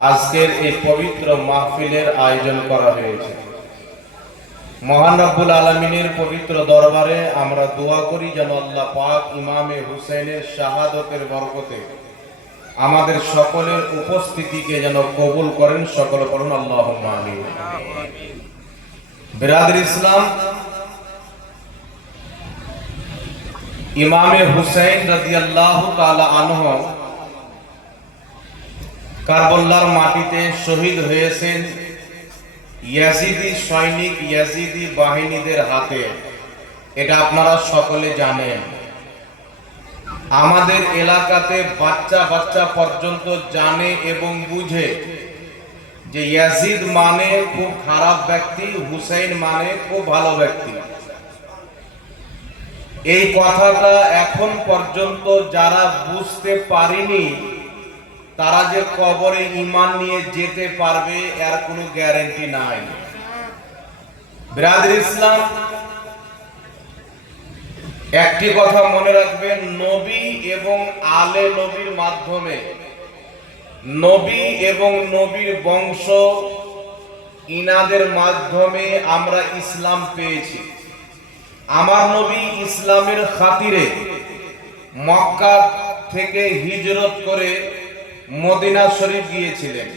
আজকের এই পবিত্র মাহফিলের আয়োজন করা হয়েছে। মহান রব্বুল আলামিনের পবিত্র দরবারে আমরা দোয়া করি যেন আল্লাহ পাক ইমামে হুসেনের শাহাদতের বরকতে আমাদের সকলের উপস্থিতিকে যেন কবুল করেন। সকলে পড়ুন আল্লাহুম্মা আমিন। বিরাদর ইসলাম, ইমামে হুসেন রাদিয়াল্লাহু তাআলা আনহু কারবালার মাটিতে শহীদ হয়েছেন ইয়াজিদি সৈনিক, ইয়াজিদি বাহিনীদের হাতে। এটা আপনারা সকলে জানেন। আমাদের এলাকাতে বাচ্চা বাচ্চা পর্যন্ত জানে এবং বুঝে যে ইয়াজিদ মানে খুব খারাপ ব্যক্তি, হুসাইন মানে খুব ভালো ব্যক্তি। এই কথাটা এখন পর্যন্ত যারা বুঝতে পারেনি তারা যে কবরে ঈমান নিয়ে যেতে পারবে এর কোনো গ্যারান্টি নাই। বিরাদর ইসলাম, একটি কথা মনে রাখবেন, নবী এবং আলে নবীর মাধ্যমে, নবী এবং নবীর বংশ ইনাদের মাধ্যমে আমরা ইসলাম পেয়েছি। আমার নবী ইসলামের খাতিরে মক্কা থেকে হিজরত করে মদিনা শরীফ গিয়েছিলেন।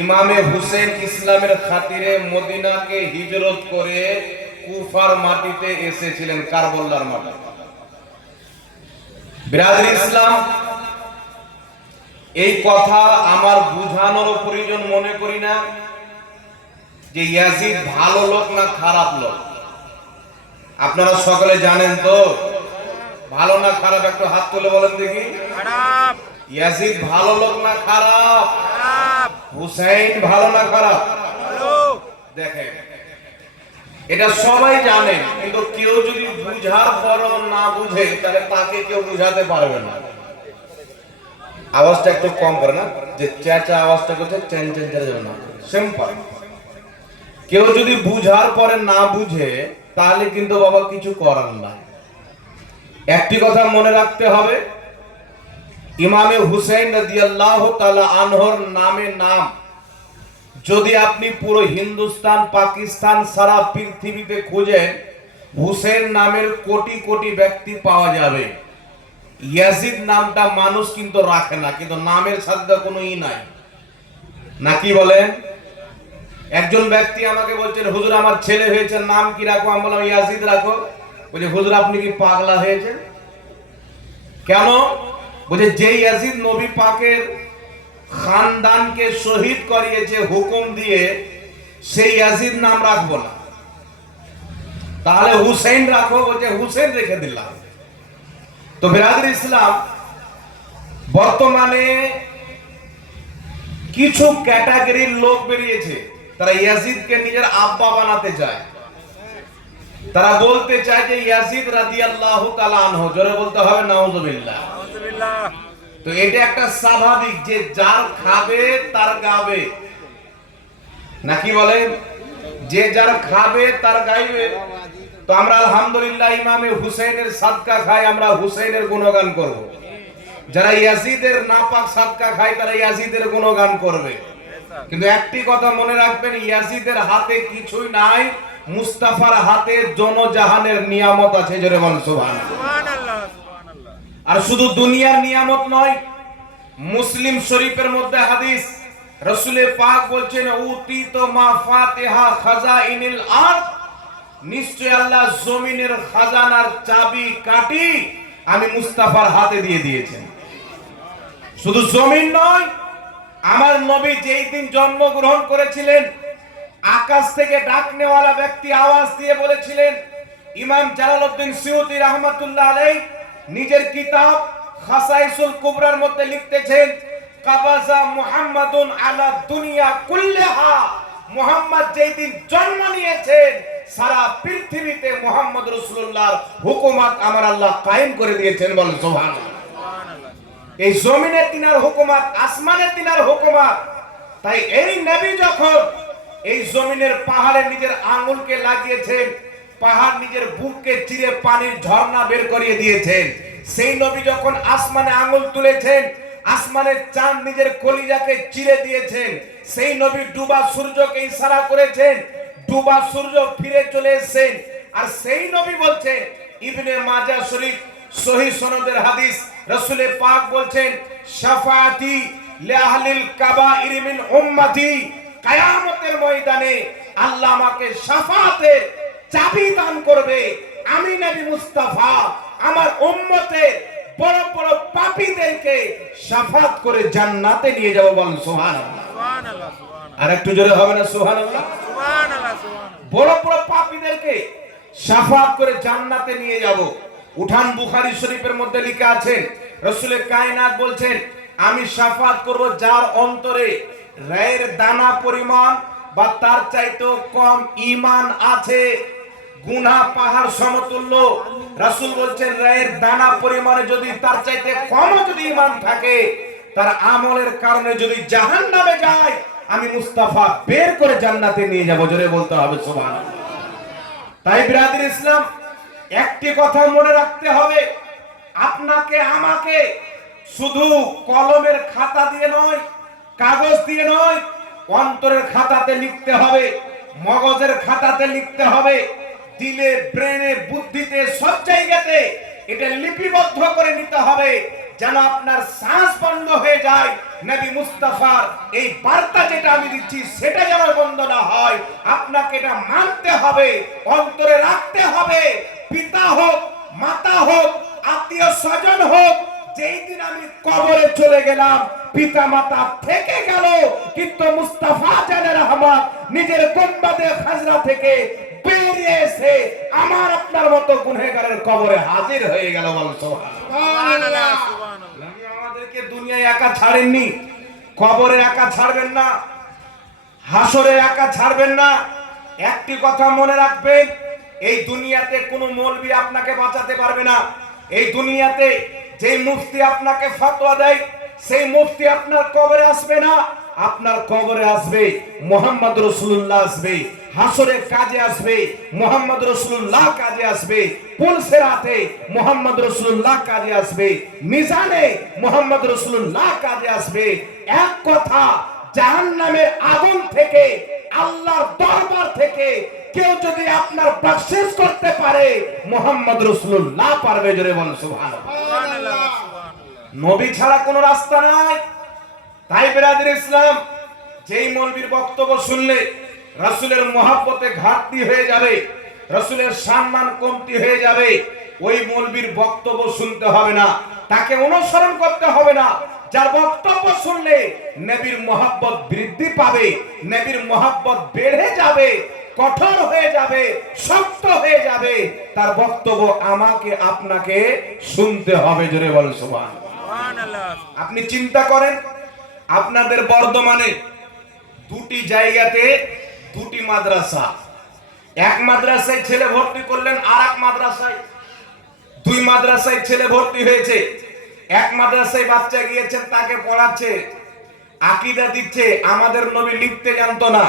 ইমামে হুসেন ইসলামের খাতিরে মদিনাকে হিজরত করে কুফার মাটিতে এসেছিলেন, কারবালার মাটিতে। বিরাদর ইসলাম, এই কথা আমার বুঝানোর প্রয়োজন মনে করি না যে ইয়াজিদ ভালো লোক না খারাপ লোক। আপনারা সকলে জানেন তো, ভালো না খারাপ? একটু হাত তুলে বলেন দেখি। খারাপ। ইয়াজিদ ভালো লোক না খারাপ? খারাপ। হুসাইন ভালো না খারাপ? ভালো। দেখেন, এটা সবাই জানেন, কিন্তু কেউ যদি বুঝার পরও না বুঝে তাহলে তাকে কেউ বুঝাতে পারবে না। আওয়াজটা একটু কম করে না, যে চেঁচা আওয়াজটা করছে চেন চেন যাবে না, সিম্পল। কেউ যদি বুঝার পরে না বুঝে তাহলে কিন্তু বাবা কিছু করার নাই। একটি কথা মনে রাখতে হবে, ইমামে হুসেন রাদিয়াল্লাহু তাআলা আনহুর নামে নাম যদি আপনি পুরো হিন্দুস্তান, পাকিস্তান, সারা পৃথিবীতে খুঁজেন, হুসেন নামের কোটি কোটি ব্যক্তি পাওয়া যাবে। ইয়াজিদ নামটা মানুষ কিন্তু রাখে না, কিন্তু নামের সাথে কোনো নাই, নাকি বলেন? একজন ব্যক্তি আমাকে বলছেন, হুজুর আমার ছেলে হয়েছে, নাম কি রাখো? আমি বললাম ইয়াজিদ রাখো। বলছে, হুজুর আপনি কি পাগলা হয়েছেন? কেন? বলছে, যে ইয়াজিদ নবী পাকের খানদানকে শহীদ করিয়েছে হুকুম দিয়ে, সেই ইয়াজিদ নাম রাখবো না, তাহলে হুসেন রাখো। বলছে হুসেন রেখে দিলাম। তো বিরাদর ইসলাম, বর্তমানে কিছু ক্যাটাগরির লোক বেরিয়েছে, তারা ইয়াজিদকে নিজের আব্বা বানাতে চায়। তারা বলতে চায় যে ইয়াজিদ রাদিয়াল্লাহু তাআলা আনহু, জোরে বলতে হবে নাউজুবিল্লাহ। তো এটা একটা স্বাভাবিক যে যার খাবে তার গাবে, নাকি বলেন? যে যার খাবে তার গাইবে। তো আমরা আলহামদুলিল্লাহ ইমামে হুসেনের সাদকা খাই, আমরা হুসেনের গুণগান করব। যারা ইয়াজিদের নাপাক সাদকা খায় তারা ইয়াজিদের গুণগান করবে। কিন্তু একটি কথা মনে রাখবেন, ইয়াজিদের হাতে কিছুই নাই, মুস্তাফার হাতে জনজাহানের নিয়ামত আছে। জোরে বলেন সুবহানাল্লাহ। আর শুধু দুনিয়ার নিয়ামত নয়, মুসলিম শরীফের মধ্যে হাদিস, রাসূল পাক বলছেন, উতিতু মাফাতিহা খাজাইনিল আরদ, নিশ্চয় আল্লাহ জমিনের খাজানার চাবি কাঠি আমি মুস্তাফার হাতে দিয়ে দিয়েছেন। শুধু জমিন নয়, আমার নবী যেই দিন জন্মগ্রহণ করেছিলেন, আকাশ থেকে ডাকনেওয়ালা ব্যক্তি আওয়াজ দিয়ে বলেছিলেন, ইমাম জালালউদ্দিন সুয়ুতী রাহমাতুল্লাহ আলাইহি নিজের কিতাব খাসাইসুল কুবরার মধ্যে লিখতেছেন, কাবাজা মুহাম্মাদুন আলা দুনিয়া কুল্লাহা, মুহাম্মদ যেই দিন জন্ম নিয়েছেন সারা পৃথিবীতে মুহাম্মদ রাসূলুল্লাহর হুকুমত আমার আল্লাহ কায়েম করে দিয়েছেন। বলেন সুবহানাল্লাহ। এই জমিনে তিনার হুকুমত, আসমানে তিনার হুকুমত। তাই এই নবী যখন এই জমিনের পাহাড়ে নিজের আঙ্গুলকে লাগিয়েছেন, পাহাড় নিজের বুককে চিরে পানির ঝর্ণা বের করিয়ে দিয়েছেন। সেই নবী যখন আসমানে আঙ্গুল তুলেছেন, আসমানের চাঁদ নিজের কলিজাকে চিরে দিয়েছেন, সেই নবী ডুবা সূর্যকে ইশারা করেছেন, ডুবা সূর্য ফিরে চলে এসেছেন। আর সেই নবী বলছেন, ইবনে মাজাহ শরীফ সহিহ সনদের হাদিস, রাসূল পাক বলছেন, শাফাআতি লিআহলিল কাবাইর মিন উম্মতি, কিয়ামতের ময়দানে আল্লাহ আমাকে শাফাআতের চাবি দান করবে। আমি নবী মুস্তাফা আমার উম্মতের বড় বড় পাপীদেরকে শাফাত করে জান্নাতে নিয়ে যাব। বলেন সুবহানাল্লাহ। সুবহানাল্লাহ। আর একটু জোরে হবে না সুবহানাল্লাহ? সুবহানাল্লাহ। বড় বড় পাপীদেরকে শাফাত করে জান্নাতে নিয়ে যাব। উঠান বুখারী শরীফের মধ্যে লেখা আছে, রাসূলের কায়নাত বলছেন, আমি শাফাত করব যার অন্তরে রায়ের দানা পরিমাণ বা তার চাইতেও কম ঈমান আছে, গুনাহ পাহাড় সমতুল্য। রাসূল বলছেন, রায়ের দানা পরিমাণে যদি তার চাইতে কম যদি ঈমান থাকে, তার আমলের কারণে যদি জাহান্নামে যায়, আমি মুস্তাফা বের করে জান্নাতে নিয়ে যাব। জোরে বলতে হবে সুবহানাল্লাহ। তাই বিরাদর ইসলাম, একটি কথা মনে রাখতে হবে, আপনাকে আমাকে শুধু কলমের খাতা দিয়ে নয়, কাগজ দিয়ে নয়, অন্তরের খাতাতে লিখতে হবে, মগজের খাতাতে লিখতে হবে, দিলে, ব্রেনে, বুদ্ধিতে, সব জায়গাতে এটা লিপিবদ্ধ করে নিতে হবে, যেন আপনার শ্বাস বন্ধ হয়ে যায়। নবী মুস্তাফার এই বার্তা যেটা আমি দিচ্ছি সেটা যেন বন্ধ না হয়। আপনাকে এটা মানতে হবে, অন্তরে রাখতে হবে। পিতা হোক, মাতা হোক, আত্মীয় স্বজন হোক, যেই দিন আমি কবরে চলে গেলাম, পিতা মাতা থেকে গেল, কিন্তু মুস্তাফা জানে রহমত নিজের গুম্বাদে খাজরা থেকে বেরিয়ে এসে আমার আপনার মতো গুনহগারের কবরে হাজির হয়ে গেল। বল সুবহানাল্লাহ। সুবহানাল্লাহ। আমাদেরকে দুনিয়ায় একা ছাড়েননি, কবরে একা ছাড়বেন না, হাসরে একা ছাড়বেন না। একটি কথা মনে রাখবেন, এই দুনিয়াতে কোনো মৌলবি আপনাকে বাঁচাতে পারবে না। এই দুনিয়াতে যেই মুফতি আপনাকে ফতোয়া দেয়, সেই মুফতি আপনার কবরে আসবে না। আপনার কবরে আসবে মুহাম্মদ রাসূলুল্লাহ, আসবে হাসরে কাজে আসবে মুহাম্মদ রাসূলুল্লাহ, কাজে আসবে পুলসিরাতে মুহাম্মদ রাসূলুল্লাহ, কাজে আসবে মিজানে মুহাম্মদ রাসূলুল্লাহ, কাজে আসবে। এক কথা, জাহান্নামের আগুন থেকে, আল্লাহর দরবার থেকে কেউ যদি আপনার বখশিশ করতে পারে, মুহাম্মদ রাসূলুল্লাহ পারবে। জোরে বল সুবহানাল্লাহ। সুবহানাল্লাহ। নবী ছাড়া কোনো রাস্তা নাই। তাই বিরাদর ইসলাম, যেই মৌলবীর বক্তব্য শুনলে রাসূলের মহব্বতে ঘাটতি হয়ে যাবে, রাসূলের সম্মান কমতি হয়ে যাবে, ওই মৌলবীর বক্তব্য শুনতে হবে না, তাকে অনুসরণ করতে হবে না। যার বক্তব্য শুনলে নবীর মহব্বত বৃদ্ধি পাবে, নবীর মহব্বত বেড়ে যাবে, কঠোর হয়ে যাবে, শক্ত হয়ে যাবে, তার বক্তব্য আমাকে আপনাকে শুনতে হবে। জোরে বল সুবহানাল্লাহ। সুবহানাল্লাহ। আপনি চিন্তা করেন, আপনাদের বর্ধমানে দুটি জায়গাতে দুটি মাদ্রাসা, এক মাদ্রাসায় ছেলে ভর্তি করলেন, আর এক মাদ্রাসায়, দুই মাদ্রাসায় ছেলে ভর্তি হয়েছে। এক মাদ্রাসায় বাচ্চা গিয়েছেন, তাকে পড়াচ্ছে, আকীদা দিচ্ছে, আমাদের নবী লিখতে জানতো না,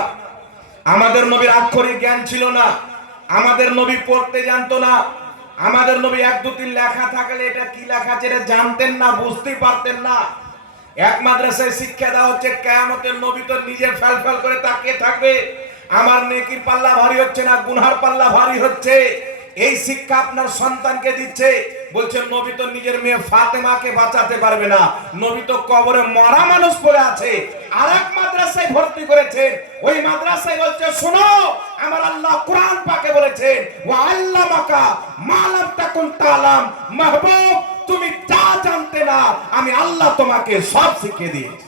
আমাদের নবীর আক্ষরিক জ্ঞান ছিল না, আমাদের নবী পড়তে জানতো না, আমাদের নবী এক দুটি লেখা থাকলে এটা কি লেখা আছে এটা জানতেন না, বুঝতেই পারতেন না। এক মাদ্রাসায় শিক্ষা দেওয়া হচ্ছে, কিয়ামতের নবী তো নিজে ফেল করে তাকিয়ে থাকবে, আমার নেকির পাল্লা ভারী হচ্ছে না গুনহার পাল্লা ভারী হচ্ছে। এই শিক্ষা আপনার সন্তানকে দিচ্ছে, বলছেন নবী তো নিজের মেয়ে ফাতেমাকে বাঁচাতে পারবে না, নবী তো কবরে মরা মানুষ পড়ে আছে। আর এক মাদ্রাসায় ভর্তি করেছেন, ওই মাদ্রাসায় বলছে, শোনো, আমার আল্লাহ কোরআন পাকে বলেছেন, ওয়া আল্লামাকা মা লাম তাকুন তাআলাম, মাহবুব তুমি যা জানতে না আমি আল্লাহ তোমাকে সব শিখিয়ে দিয়েছি।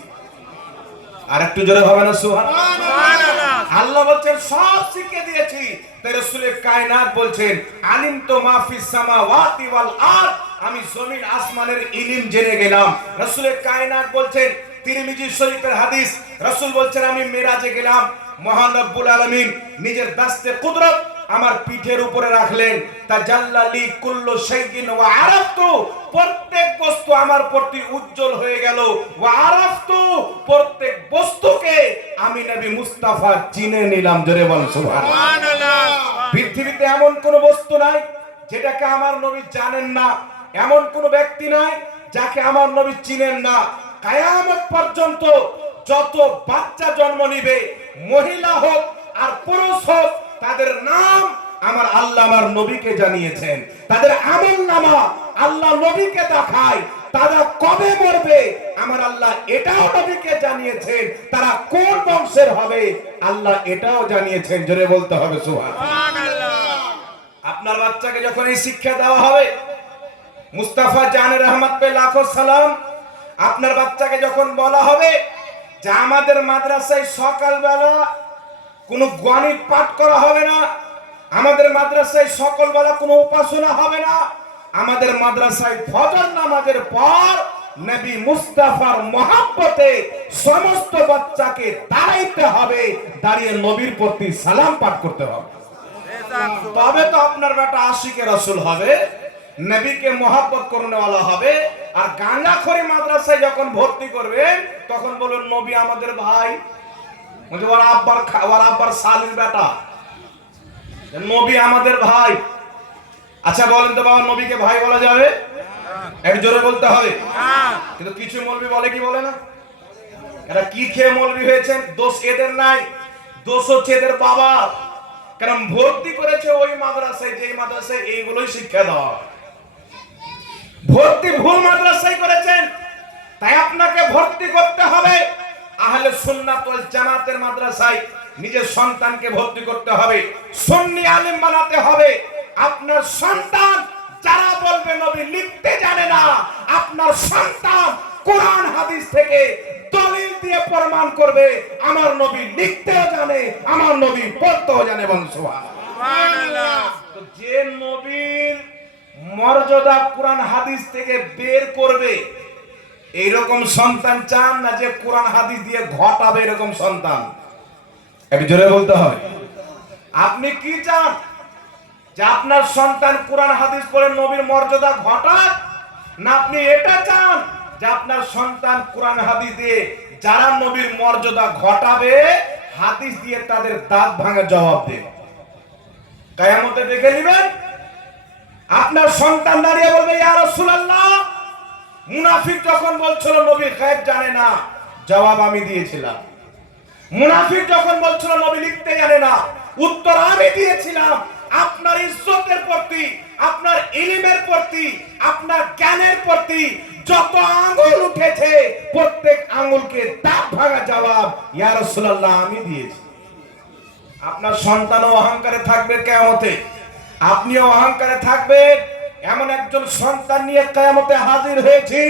আর একটু জোরে হবে না সুবহানাল্লাহ। আল্লাহ বলছেন সব শিখিয়ে দিয়েছি। তাই রাসূলের কায়নাত বলছেন, আলিম তো মাফিস সামাওয়াতি ওয়াল আরদ, আমি জমিন আসমানের ইলম জেনে গেলাম। রাসূলের কায়নাত বলছেন, তিরমিজি শরীফের হাদিস, রাসূল বলছেন, আমি মেরাজে গেলাম, মহান রব্বুল আলামিন নিজের দাস্তে কুদরত আমার পিঠের উপরে রাখলেন, তাজাল্লালি কুল্লু শাইইন ওয়া আরাফতু, প্রত্যেক বস্তু আমার প্রতি উজ্জ্বল হয়ে গেল, ওয়া আরাফতু প্রত্যেক বস্তুকে আমি নবী মুস্তাফা চিনে নিলাম। জোরে বল সুবহানাল্লাহ। পৃথিবীতে এমন কোন বস্তু নাই যেটাকে আমার নবী জানেন না, এমন কোন ব্যক্তি নাই যাকে আমার নবী চিনেন না। কিয়ামত পর্যন্ত যত বাচ্চা জন্ম নিবে, মহিলা হোক আর পুরুষ হোক, তাদের নাম আমার আল্লাহ আমার নবীকে জানিয়েছেন। তাদের আমলনামা আল্লাহ নবীকে দেখায়। তারা কবে মরবে আমার আল্লাহ এটাও নবীকে জানিয়েছেন। তারা কোন বংশের হবে আল্লাহ এটাও জানিয়েছেন। জোরে বলতে হবে সুবহানাল্লাহ। আপনার বাচ্চাকে যখন এই শিক্ষা দেওয়া হবে, মুস্তাফা জানের রহমত পে লাখো সালাম, আপনার বাচ্চাকে যখন বলা হবে যে আমাদের মাদ্রাসায় সকালবেলা কোনো গণিত পাঠ করা হবে না, আমাদের মাদ্রাসায় সকালবেলা কোনো উপাসনা হবে না, আমাদের মাদ্রাসায় ফজর নামাজের পর নবী মুস্তাফার মহব্বতে সমস্ত বাচ্চাকে দাঁড়াইতে হবে, দাঁড়িয়ে নবীর প্রতি সালাম পাঠ করতে হবে। তবে তো আপনার বেটা আশিকে রাসূল হবে, নবীকে মহব্বত করনেওয়ালা হবে। আর গাঁজাখড়ি মাদ্রাসায় যখন ভর্তি করবেন তখন বলবেন নবী আমাদের ভাই, মানে ওর আব্বার সালির বেটা, নবী আমাদের ভাই। আচ্ছা বলেন তো বাবা, নবীকে ভাই বলা যাবে? এক জোরে বলতে হবে। কিন্তু কিছু মৌলবি বলে কি বলে না, এরা কি খেয়ে মৌলবি হয়েছেন? দোষ এদের নাই, দোষ হচ্ছে এদের বাবা। কারণ ভর্তি করেছে ওই মাদ্রাসায় যেই মাদ্রাসায় এইগুলোই শিক্ষা দেওয়া হয়। ভর্তি ভুল মাদ্রাসায় করেছেন, তাই আপনাকে ভর্তি করতে হবে আহলে সুন্নাত ওয়াল জামাতের মাদ্রাসায়। নিজের সন্তানকে ভর্তি করতে হবে, সুন্নি আলেম বানাতে হবে। আপনার সন্তান যারা বলবে নবী লিখতে জানে না, আপনার সন্তান কোরআন হাদিস থেকে দলিল দিয়ে প্রমাণ করবে আমার নবী লিখতেও জানে, আমার নবী পড়তেও জানে। বলুন সুবহানাল্লাহ। তো যে নবীর মর্যাদা কোরআন হাদিস থেকে বের করবে এইরকম সন্তান চান না, যে কোরআন হাদিস দিয়ে ঘটাবে এরকম সন্তান? একটু জোরে বলতে হবে। আপনি কি চান? যে আপনার সন্তান কোরআন হাদিস পড়ে নবীর মর্যাদা ঘটাক, না আপনি এটা চান যে আপনার সন্তান কোরআন হাদিস দিয়ে যারা নবীর মর্যাদা ঘটাবে হাদিস দিয়ে তাদের দাঁত ভাঙা জবাব দেবে? কিয়ামতে দেখে নেবেন আপনার সন্তান দাঁড়িয়ে বলবে ইয়া রাসূলুল্লাহ, মুনাফিক যখন বলছিল নবী গায়েব জানে না, জবাব আমি দিয়েছিলাম। মুনাফিক যখন বলছিল নবী লিখতে জানে না, উত্তর আমি দিয়েছিলাম। আপনার ইজ্জতের প্রতি, আপনার ইলমের প্রতি, আপনার জ্ঞানের প্রতি যত আঙ্গুল উঠেছে প্রত্যেক আঙ্গুলকে দাঁত ভাঙা জবাব ইয়া রাসূলুল্লাহ আমি দিয়েছি। আপনার সন্তানও অহংকারে থাকবে কিয়ামতে, আপনিও অহংকারে থাকবেন। এমন একজন সন্তান নিয়ে কিয়ামতে হাজির হয়েছি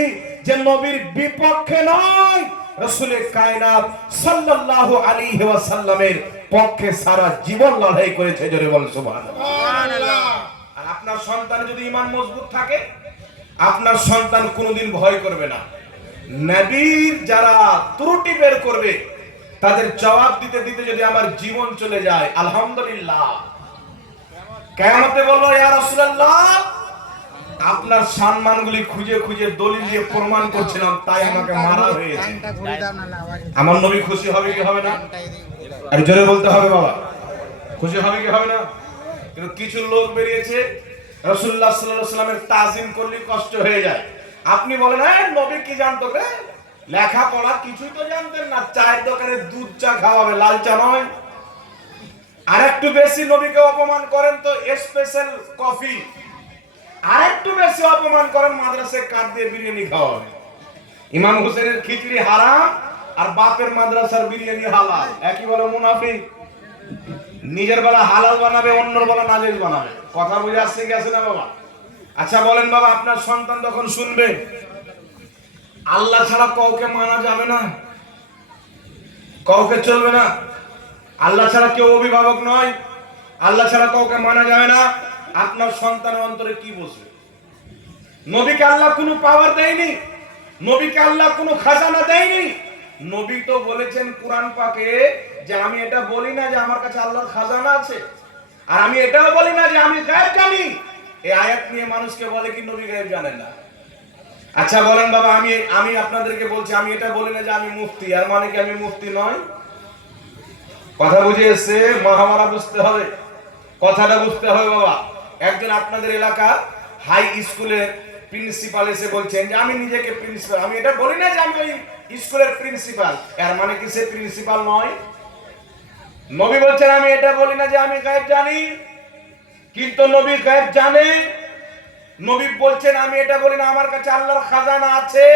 যে নবীর বিপক্ষে নয়, রাসূলে কায়নাত সাল্লাল্লাহু আলাইহি ওয়াসাল্লামের পক্ষে সারা জীবন লড়াই করেছে। জোরে বলেন সুবহানাল্লাহ। আর আপনার সন্তান যদি ঈমান মজবুত থাকে, আপনার সন্তান কোনোদিন ভয় করবে না। নবীর যারা ত্রুটি বের করবে তাদের জবাব দিতে দিতে যদি আমার জীবন চলে যায় আলহামদুলিল্লাহ। কিয়ামতে বলবো ইয়া রাসূলুল্লাহ, আপনার সম্মানগুলি খুঁজে খুঁজে দলিল দিয়ে প্রমাণ করছিলাম, তাই আমাকে মারা হয়েছে। আমার নবী খুশি হবে কি হবে না? আর জোরে বলতে হবে বাবা, খুশি হবে কি হবে না? কিন্তু কিছু লোক বেরিয়েছে রাসূলুল্লাহ সাল্লাল্লাহু আলাইহি ওয়াসাল্লামের তাজিম করলে কষ্ট হয়ে যায়। আপনি বলেন হ্যাঁ নবী কি জানতো রে? লেখাপড়া কিছুই তো জানতেন না, চায়ের দোকানে দুধ চা খাওয়াবে, লাল চা নয়। আর একটু বেশি নবীকে অপমান করেন তো স্পেশাল কফি, আর একটু বেশি অপমান করেন মাদ্রাসায় কাঠ দিয়ে বিরিয়ানি খাওয়াবে। ইমাম হোসেনের খিচুড়ি হারাম আর বাপের মাদ্রাসার বিরিয়ানি হালাল, একই বলে মুনাফিক। নিজের বেলা হালাল বানাবে, অন্যের বেলা নাজেজ বানাবে। কথা বুঝে আসছে কি আসে না বাবা? আচ্ছা বলেন বাবা, আপনার সন্তান তখন শুনবে আল্লাহ ছাড়া কাউকে মানা যাবে না, কাউকে চলবে না, আল্লাহ ছাড়া কেউ অভিভাবক নয়, আল্লাহ ছাড়া কাউকে মানা যাবে না, আপনার সন্তানের অন্তরে কি বসবে? নবীকে আল্লাহ কোনো পাওয়ার দেয়নি, নবীকে আল্লাহ কোনো খাজানা দেয়নি। নবী তো বলেছেন কোরআন পাকে যে আমি এটা বলি না যে আমার কাছে আল্লাহর খাজানা আছে, আর আমি এটাও বলি না যে আমি গায়েব জানি। এই আয়াত নিয়ে মানুষকে বলে কি নবী গায়েব জানেন না। আচ্ছা বলেন বাবা, আমি আপনাদেরকে বলছি আমি এটা বলি না যে আমি মুফতি, আর মানে কি আমি মুফতি নয়? কথা বুঝে এসছে? মহামারা বুঝতে হবে, কথাটা বুঝতে হবে বাবা। একজন আপনাদের এলাকা হাই স্কুলের প্রিন্সিপাল এসে বলছেন যে আমি নিজেকে প্রিন্সিপাল, আমি এটা বলি না যে আমি ওই স্কুলের প্রিন্সিপাল, এর মানে কি সে প্রিন্সিপাল নয়? নবী বলছেন আমি এটা বলি না যে আমি গায়েব জানি, কিন্তু নবী গায়েব জানে। নবী বলছেন আমি এটা বলি না আমার কাছে আল্লাহর খাজানা আছে,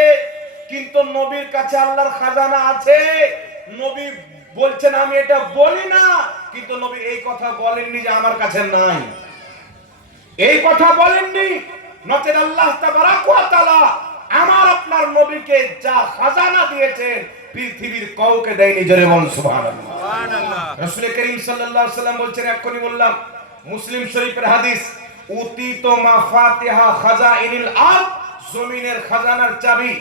কিন্তু নবীর কাছে আল্লাহর খাজানা আছে। নবী বলছেন আমি এটা বলি না, কিন্তু নবী এই কথা বলেননি যে আমার কাছে নাই, এই কথা বলেননি। নচেত আল্লাহ তাবারাক ওয়া তাআলা আমার আপনার নবীকে যা খাজানা দিয়েছেন পৃথিবীর কাউকে দেয়নি। জোরে বলুন সুবহানাল্লাহ। সুবহানাল্লাহ। রাসূল করিম সাল্লাল্লাহু আলাইহি ওয়াসাল্লাম বলছেন, এক্ষুনি বললাম, মুসলিম শরীফের হাদিস, উতিত মাফাতিহা খাজাইনিল আরদ, জমিনের খাজানার চাবি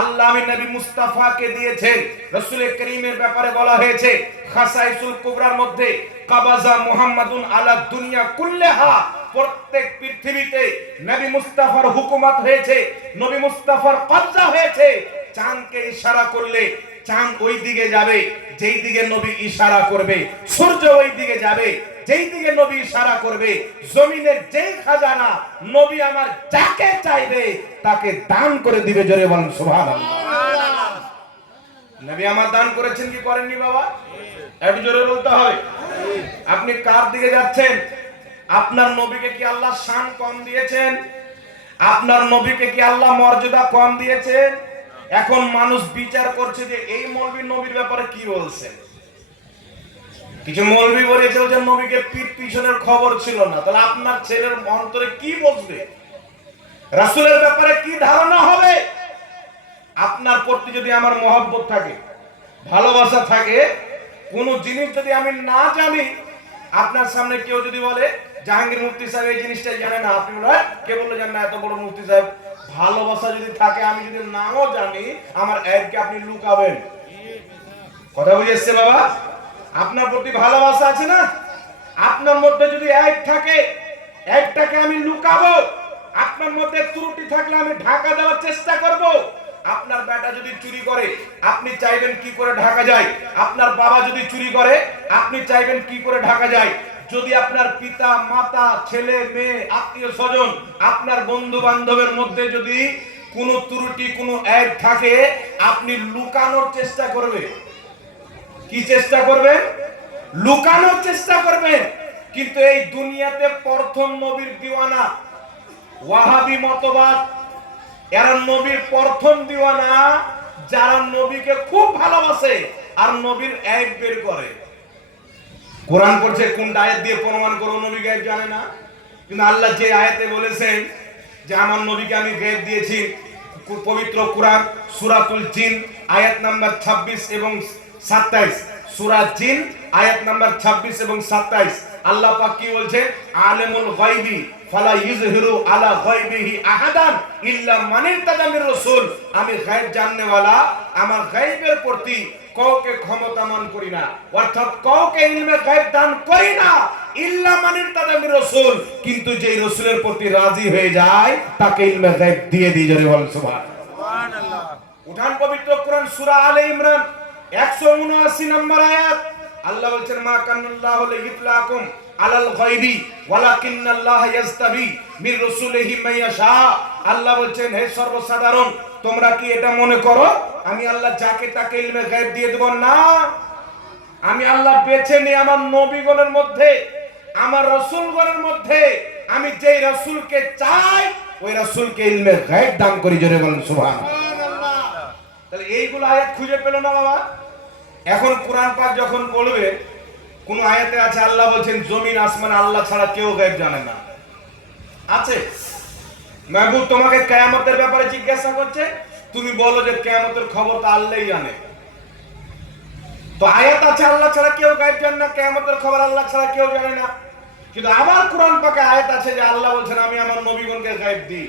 আল্লাহ আমি নবী মুস্তাফাকে দিয়েছেন। রাসূল করিমের ব্যাপারে বলা হয়েছে খাসাইসুল কুবরার মধ্যে, কাবাজা মুহাম্মাদুন আলা দুনিয়া কুল্লাহা, প্রত্যেক পৃথিবীতে নবী মুস্তাফার হুকুমত হয়েছে, নবী মুস্তাফার কবজা হয়েছে। চাঁদকে ইশারা করলে চাঁদ ওই দিকে যাবে যেই দিকে নবী ইশারা করবে, সূর্য ওই দিকে যাবে যেই দিকে নবী ইশারা করবে। জমিনের যেই খাজানা নবী আমার যাকে চাইবে তাকে দান করে দিবে। জোরে বলেন সুবহানাল্লাহ। নবী আমার দান করেছেন কি করেননি বাবা? একটু জোরে বলতে হবে। আপনি কার দিকে যাচ্ছেন? আপনার নবীকে কি আল্লাহ শান কম দিয়েছেন? আপনার নবীকে কি আল্লাহ মর্যাদা কম দিয়েছেন? এখন মানুষ বিচার করছে যে এই মৌলবী নবীর ব্যাপারে কি বলছে। কিছু মৌলবী বলেছে যে নবীকে পিঠ পিছনের খবর ছিল না, তাহলে আপনার ছেলের অন্তরে কি বসবে? রাসূলের ব্যাপারে কি ধারণা হবে? আপনার প্রতি যদি আমার মহব্বত থাকে, ভালোবাসা থাকে, কোন জিনিস যদি আমি না জানি, আপনার সামনে কেউ যদি বলে জাহাঙ্গীর মুফতি সাহেব এই জিনিসটা জানে না, আপনি বলেন কে বললো জানেন না, এত বড় মুফতি সাহেব। ভালোবাসা যদি থাকে, আমি যদি নাও জানি, আমার এককে আপনি লুকাবেন। কথা বুঝে এসছে বাবা? আপনার প্রতি ভালোবাসা আছে না, আপনার মধ্যে যদি এক থাকে, একটাকে আমি লুকাবো। আপনার মধ্যে ত্রুটি থাকলে আমি ঢাকা দেওয়ার চেষ্টা করব। আপনার বেটা যদি চুরি করে, আপনি চাইবেন কি করে ঢাকা যায়? আপনার বাবা যদি চুরি করে, আপনি চাইবেন কি করে ঢাকা যায়? যদি আপনার পিতা মাতা ছেলে মেয়ে আত্মীয় স্বজন আপনার বন্ধু বান্ধবের মধ্যে যদি কোনো ত্রুটি কোনো এক থাকে, আপনি লুকানোর চেষ্টা করবে। কি চেষ্টা করবেন? লুকানোর চেষ্টা করবেন। কিন্তু এই দুনিয়াতে প্রথম নবীর দিওয়ানা ওয়াহাবি মতবাদ, এরা নবীর প্রথম দিওয়ানা, যারা নবীকে খুব ভালোবাসে আর নবীর আয়াত বের করে। কোরআন পড়ছে, কোনটা আয়াত দিয়ে প্রমাণ করো নবী গায়েব জানে না? কিন্তু আল্লাহ যে আয়াতে বলেছেন যে আমার নবীকে আমি গায়েব দিয়েছি, পবিত্র কোরআন সূরাতুল জিন আয়াত নাম্বার 26 এবং 27, সূরা জিন আয়াত নাম্বার 26 এবং 27, আল্লাহ পাক কি বলছেন? আলিমুল গায়বি ফালা ইযহিরু আলা গায়বিহি আহাদান ইল্লা মান ইরতাদা মির রাসূল, আমি গায়েব জাননে ওয়ালা, আমার গায়েবের প্রতি কাউকে ক্ষমতামান করি না, অর্থাৎ কাউকে ইলমে গায়েব দান করি না ইল্লা মান ইরতাদা মির রাসূল, কিন্তু যেই রাসূলের প্রতি রাজি হয়ে যায় তাকে ইলমে গায়েব দিয়ে দিই। জোরে বল সুবহানাল্লাহ। উঠান পবিত্র কোরআন সূরা আলে ইমরান 179 নম্বর আয়াত, আল্লাহ বলছেন মা কান্নাল্লাহু লিইতলাকুম আলাল গায়বি ওয়ালাকিন্নাল্লাহা ইয়াস্তাবি মির রাসূলিহি মাইয়াশা। আল্লাহ বলছেন হে সর্বসাধারণ, তোমরা কি এটা মনে করো আমি আল্লাহ যাকে তাকে ইলমে গায়েব দিয়ে দেব? না, আমি আল্লাহ বেছে নিই আমার নবীগণের মধ্যে, আমার রাসূলগণের মধ্যে, আমি যেই রাসূলকে চাই ওই রাসূলকে ইলমে গায়েব দান করি। জোরে বলেন সুবহানাল্লাহ। তাহলে এইগুলো আয়াত খুঁজে পেল না বাবা? এখন কোরআন পাক যখন পড়বে, কোন আয়াতে আছে আল্লাহ বলছেন জমিন আসমান আল্লাহ ছাড়া কেউ গায়েব জানে না? আছে? মাহবুব তোমাকে কিয়ামতের ব্যাপারে জিজ্ঞাসা করছে, তুমি বলো যে কিয়ামতের খবর তো আল্লাহই জানে। তো আয়াত আছে আল্লাহ ছাড়া কেউ গায়েব জানে না, কিয়ামতের খবর আল্লাহ ছাড়া কেউ জানে না। কিন্তু আবার কোরআন পাকে আয়াত আছে যে আল্লাহ বলছেন আমি আমার নবীগণকে গায়েব দিই।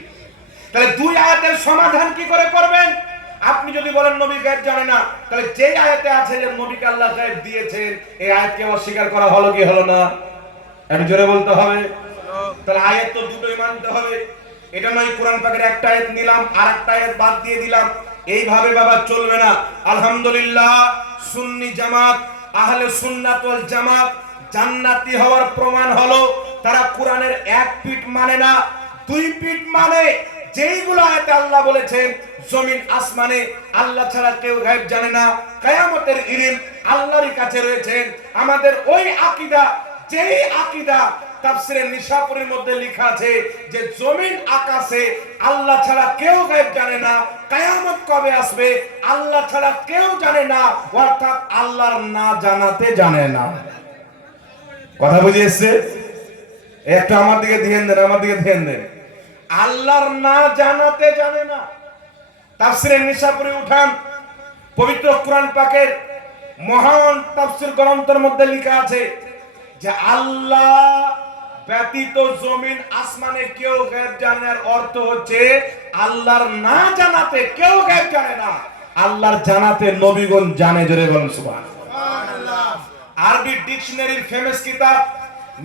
তাহলে দুই আয়াতের সমাধান কি করে করবেন? আপনি যদি বলেন নবী গায়েব জানে না, তাহলে যে আয়াতে আছে যে নবীকে আল্লাহ গায়েব দিয়েছেন, এই আয়াতকে অস্বীকার করা হলো কি হলো না? একটু জোরে বলতে হবে। তাহলে আয়াত তো দুটোই মানতে হবে। এটা নয় কোরআন পাকের একটা আয়াত নিলাম আর একটা আয়াত বাদ দিয়ে দিলাম, এইভাবে বাবা চলবে না। আলহামদুলিল্লাহ সুন্নি জামাত, আহলে সুন্নাত ওয়াল জামাত জান্নাতি হওয়ার প্রমাণ হলো তারা কোরআনের এক পিঠ মানে না, দুই পিঠ মানে। যেইগুলো আয়াতে আল্লাহ বলেছেন জমিন আসমানে আল্লাহ ছাড়া কেউ গায়েব জানে না, কিয়ামতের ইলম আল্লাহরই কাছে রয়েছে, আমাদের ওই আকীদা, যেই আকীদা তাফসীরে নিশাপুরের মধ্যে লেখা আছে যে জমিন আকাশে আল্লাহ ছাড়া কেউ গায়েব জানে না, কিয়ামত কবে আসবে আল্লাহ ছাড়া কেউ জানে না, অর্থাৎ আল্লাহর না জানাতে জানে না। কথা বুঝিয়েছে? একটু আমার দিকে ধ্যান দেন, আমার দিকে ধ্যান দেন। আল্লাহর না জানাতে জানে না। তাফসীরে নিশাপুরে উঠান, পবিত্র কোরআন পাকের মহান তাফসীর গ্রন্থের মধ্যে লেখা আছে যে আল্লাহ ব্যতীত জমিন আসমানে কেউ গায়েব জানার অর্থ হচ্ছে আল্লাহর না জানাতে কেউ গায়েব জানে না, আল্লাহর জানাতে নবীগণ জানে। জোরে বলুন সুবহানাল্লাহ। আরবি ডিকশনারির ফেমাস কিতাব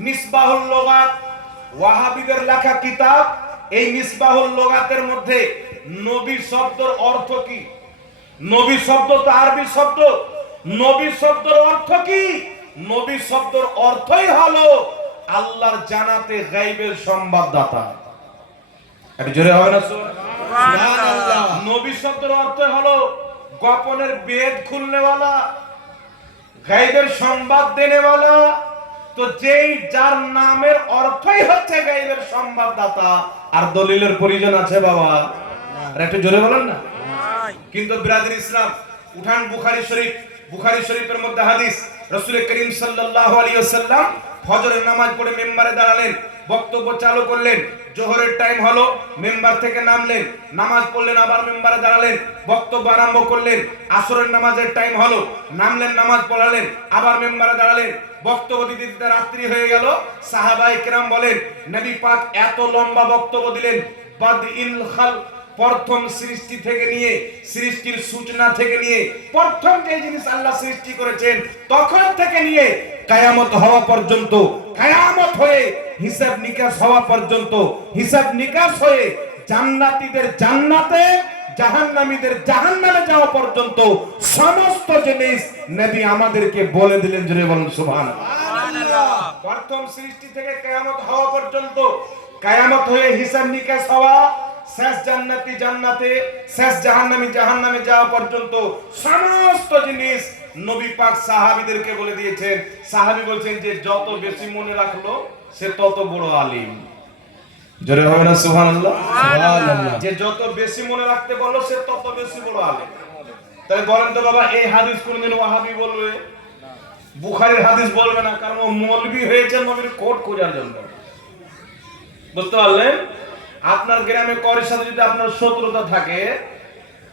মিসবাহুল লুগাত, ওয়াহাবিদের লেখা কিতাব। এই মিসবাহুল লুগাতের মধ্যে নবী শব্দের অর্থ কি? নবী শব্দ তো আরবি শব্দ, নবী শব্দের অর্থ কি? নবী শব্দের অর্থই হলো আল্লাহর জানাতে গায়বের সংবাদদাতা। একটু জোরে হবে না সুবহানাল্লাহ। নবী শব্দের অর্থ হলো গোপনের বেদ খুলনেওয়ালা, গায়বের সংবাদ দেনেওয়ালা। তো যেই যার নামের অর্থই হচ্ছে গায়বের সংবাদদাতা, আর দলিলের প্রয়োজন আছে বাবা? আর একটু জোরে বলেন না। কিন্তু বিরাদর ইসলাম উঠান বুখারী শরীফ, বুখারী শরীফের মধ্যে হাদিস, রাসূল করিম সাল্লাল্লাহু আলাইহি ওয়াসাল্লাম ফজরের নামাজ পড়ে মিম্বারে দাঁড়ালেন, বক্তব্য চালু করলেন। জোহরের টাইম হলো, মিম্বার থেকে নামলেন, নামাজ পড়লেন, আবার মিম্বারে দাঁড়ালেন, বক্তব্য আরম্ভ করলেন। আসরের নামাজের টাইম হলো, নামলেন, নামাজ পড়ালেন, আবার মিম্বারে দাঁড়ালেন, বক্তব্য দিতে দিতে রাত্রি হয়ে গেল। সাহাবায়ে কেরাম বলেন নবী পাক এত লম্বা বক্তব্য দিলেন, বাদিল খালক, প্রথম সৃষ্টি থেকে নিয়ে, সৃষ্টির সূচনা থেকে নিয়ে, প্রথম যে জিনিস আল্লাহ সৃষ্টি করেছেন তখন থেকে নিয়ে কিয়ামত হওয়া পর্যন্ত, কিয়ামত হয়ে হিসাব নিকাশ হওয়া পর্যন্ত, হিসাব নিকাশ হয়ে জান্নাতীদের জান্নাতে, জাহান্নামীদের জাহান্নামে যাওয়া পর্যন্ত সমস্ত জিনিস নবী আমাদেরকে বলে দিলেন। জোরে বলুন সুবহানাল্লাহ। প্রথম সৃষ্টি থেকে কিয়ামত হওয়া পর্যন্ত, কিয়ামত হয়ে হিসাব নিকাশ হওয়া, শেষ জান্নাতি জান্নাতে, শেষ জাহান্নামী জাহান্নামে যাওয়া পর্যন্ত সমস্ত জিনিস নবী পাক সাহাবীদেরকে বলে দিয়েছেন। সাহাবী বলছেন যে যত বেশি মনে রাখলো সে তত বড় আলিম। জোরে হবে না সুবহানাল্লাহ? সুবহানাল্লাহ। যে যত বেশি মনে রাখতে বললো সে তত বেশি বড় আলিম। তাই বলেন তো বাবা, এই হাদিস কোনদিন ওয়াহাবি বলবে? বুখারীর হাদিস বলবে না, কারণ ও মৌলবি হয়েছে নবীর কোট খোঁজার জন্য। বুঝতে পারলেন? আপনার গ্রামে করের সাথে যদি আপনার শত্রুতা থাকে,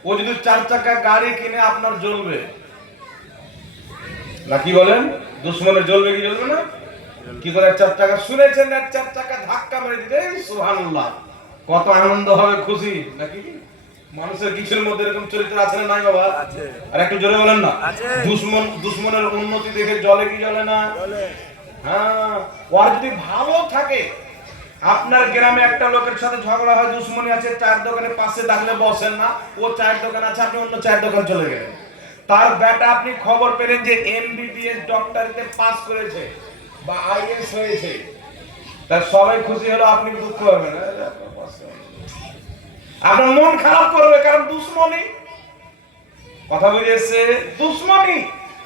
ও যদি 4 চাকা গাড়ি কিনে আপনার জ্বলবে না? কি বলেন? দুশমনের জ্বলবে কি জ্বলবে না? কি করে 4 চাকা শুনেছেন, 4 চাকা ধাক্কা মেরে দিতে সুবহানাল্লাহ, কত আনন্দ হবে, খুশি নাকি? মানুষের কিছুর মধ্যে এরকম চরিত্র আছে না নাই বাবা? আছে। আর একটু জোরে বলেন না। দুশমনের উন্নতি দেখে জ্বলে কি জ্বলে না? জ্বলে। হ্যাঁ, ওর যদি ভালো থাকে, আপনার গ্রামে একটা লোকের সাথে ঝগড়া হয়, দুশমনি আছে, 4 দোকানের পাশে ডাকলে বসেন না, ও 4 দোকান আছে, আপনি অন্য 4 দোকান চলে গেলেন। তার বেটা আপনি খবর পেলেন যে এমবিবিএস ডক্টরিতে পাস করেছে বা আইএস হয়েছে, তার সবাই খুশি হলো, আপনি দুঃখ হবেন, আপনার মন খারাপ করবে, কারণ দুশমনি। কথা বুঝেছে? দুশমনি।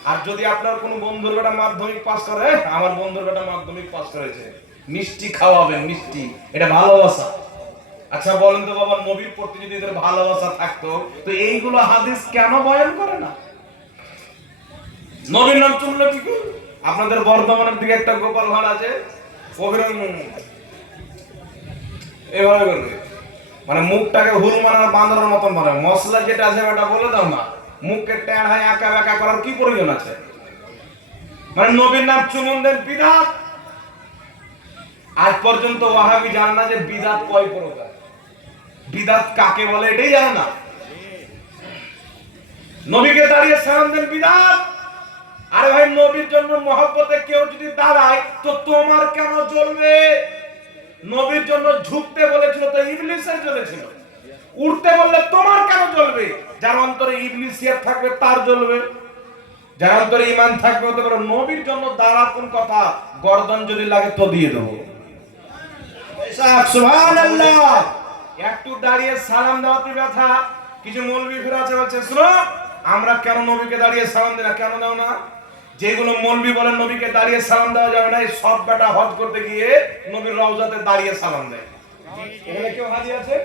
আর যদি আপনার কোনো বন্ধুর বেটা মাধ্যমিক পাস করে, আমার বন্ধুর বেটা মাধ্যমিক পাস করেছে, মিষ্টি খাওয়াবেন, মিষ্টি, এটা ভালোবাসা। আচ্ছা বলেন তো বাবা, নবীর প্রতি যদি এদের ভালোবাসা থাকতো তো এইগুলো হাদিস কেন বয়ান করে না? নবীর নাম শুনলে কি? আপনাদের বর্ধমানের দিকে একটা গোপাল ভাড় আছে, এভাবে করবে, মানে মুখটাকে হুল মারার বান্দরের মতন মারে, মশলা যেটা আছে ওটা বলে দাও না, মুখকে টেড়া একা বেকা করার কি প্রয়োজন আছে? মানে নবীর নাম চুমন দেন, বিদআত। আজ পর্যন্ত ওয়াহাবি জানে না যে বিদআত কয় প্রকার, বিদআত কাকে বলে এটাই জানে না। নবীকে দাঁড়িয়ে সালাম দেন, বিদআত। আরে ভাই, নবীর জন্য মহব্বতে কেউ যদি দাঁড়ায় তো তোমার কেন জ্বলবে? নবীর জন্য ঝুঁকতে বলেছিল তো ইবলিসের জ্বলেছিল, উঠতে বললে তোমার কেন জ্বলবে? যার অন্তরে ইবলিসিয়াত থাকবে তার জ্বলবে, যার অন্তরে ঈমান থাকবে হতে পারে। নবীর জন্য দাঁড়া কোন কথা, গর্দন যদি লাগে তো দিয়ে দেবো। সুবহানাল্লাহ। একটু দাঁড়িয়ে সালাম দেওয়াতে ব্যথা। কিছু মৌলবি ফিরে আছে বলছে, শুনো আমরা কেন নবীকে দাঁড়িয়ে সালাম দিই না, কেন দাও না? যেগুলো মৌলবি বলেন নবীকে দাঁড়িয়ে সালাম দেওয়া যাবে না, এই সব বেটা হজ করতে গিয়ে নবীর রওজাতে দাঁড়িয়ে সালাম দেয়। এখানে কেউ হাজির আছে?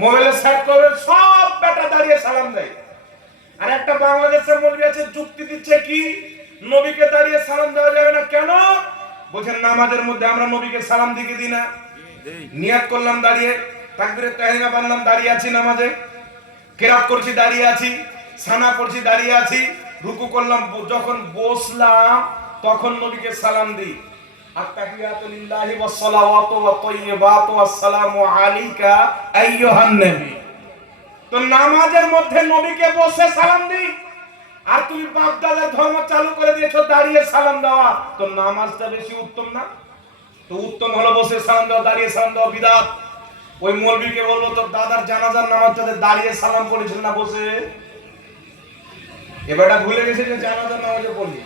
মোবাইলে সার্চ করে সব বেটা দাঁড়িয়ে সালাম দেয়। আর একটা বাংলাদেশের মৌলবি আছে, যুক্তি দিচ্ছে কি নবীকে দাঁড়িয়ে সালাম দেওয়া যাবে না কেন? বলছেন নামাজের মধ্যে আমরা নবীকে সালাম দিকে দিই না, নিয়াত করলাম দাঁড়িয়ে, তাকবীরে তাহরিমা বানলাম দাঁড়িয়ে আছি, নামাজে কেরাত করছি দাঁড়িয়ে আছি, সানা পড়ছি দাঁড়িয়ে আছি, রুকু করলাম, যখন বসলাম তখন নবীকে সালাম দিই। আত-তাহিয়াতু লিল্লাহি ওয়াস সালাওয়াতু ওয়াত তাইয়্যিবাতু আসসালামু আলাইকা আইয়ুহান নবী। তো নামাজের মধ্যে নবীকে বসে সালাম দিই, আর তুমি বাপ দাদার ধর্ম চালু করে দিয়েছো দাঁড়িয়ে সালাম দেওয়া, তো নামাজটা বেশি উত্তম না? তো উত্তম হলো বসে সালাম দেওয়া, দাঁড়িয়ে সালাম দেওয়া বিদআত। ওই মৌলবীকে বলবো তোর দাদার জানাজার নামাজটাতে দাঁড়িয়ে সালাম পড়েছিল না বসে? এবারটা ভুলে গেছে যে জানাজার নামাজে পড়ি।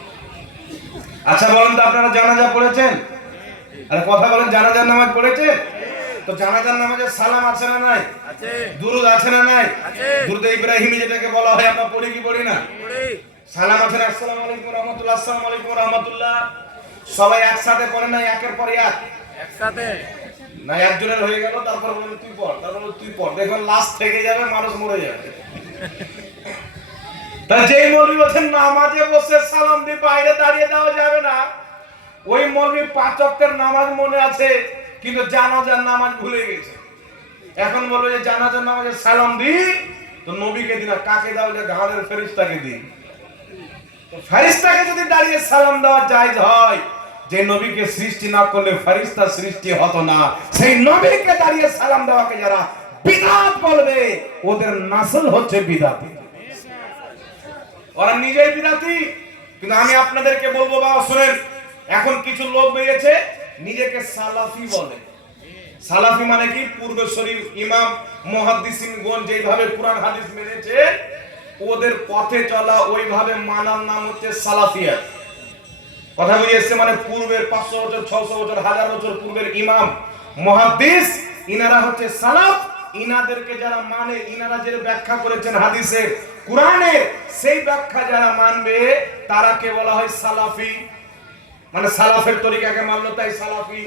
আচ্ছা বলেন তো আপনারা জানাজা পড়েছেন? আরে কথা বলেন, জানাজার নামাজ পড়েছে? তো জানাজার নামাজে সালাম আছে না নাই? আছে। দুরুদ আছে না নাই? আছে। দুরুদ ইব্রাহিমী যেটাকে বলা হয়, আমরা পড়ি কি পড়ি না? পড়ি। সালাম আছে না? আসসালামু আলাইকুম ওয়া রাহমাতুল্লাহ, আসসালামু আলাইকুম ওয়া রাহমাতুল্লাহ। সবাই একসাথে পড়ে না, একের পর এক? একসাথে। না একজনের হয়ে গেল, তারপর বলে তুই পড়, তারপর বলে তুই পড়, দেখুন লাস্ট থেকে যাবে, মানুষ মরে যাবে। তা যেই মৌলবী বলছেন নামাজে বসে সালাম দিয়ে বাইরে দাঁড়িয়ে দেওয়া যাবে না, ওই মৌলবী 5 ওয়াক্তের নামাজ মনে আছে কিন্তু জানাজার নামাজ ভুলে গেছে। এখন বলবে যে জানাজার নামাজে সালাম দিই, তো নবীকে দিই না, কাকে দাও? যে গানের ফেরেশতাকে দিই। তো ফেরেশতাকে যদি দাঁড়িয়ে সালাম দেওয়া জায়েজ হয়, যে নবীকে সৃষ্টি না করলে ফেরেশতা সৃষ্টি হতো না, সেই নবীকে দাঁড়িয়ে সালাম দেওয়াকে যারা বিদআত বলবে, ওদের নাসল হচ্ছে বিদআতি। ওরা নিজেই বিদআতি। কিন্তু আমি আপনাদেরকে বলবো বাবা শুনেন, এখন কিছু লোক বেরিয়েছে নিজেকে সালাফি বলে। সালাফি মানে কি? পূর্বসূরি ইমাম মুহাদ্দিসিনগণ যেভাবে কুরআন হাদিস মেনেছে, ওদের পথে চলা, ওইভাবে মানার নাম হচ্ছে সালাফিয়াত। কথা বুঝিয়েছে? মানে পূর্বের 500 বছর, 600 বছর, 1000 বছর পূর্বের ইমাম মুহাদ্দিস, ইনারা হচ্ছে সালাফ। ইনাদেরকে যারা মানে, ইনারা যে ব্যাখ্যা করেছেন হাদিসের, কুরআনের, সেই ব্যাখ্যা যারা মানবে তারাকে বলা হয় সালাফি। মানে সালাফের তরিকাকে মানলো তাই সালাফি।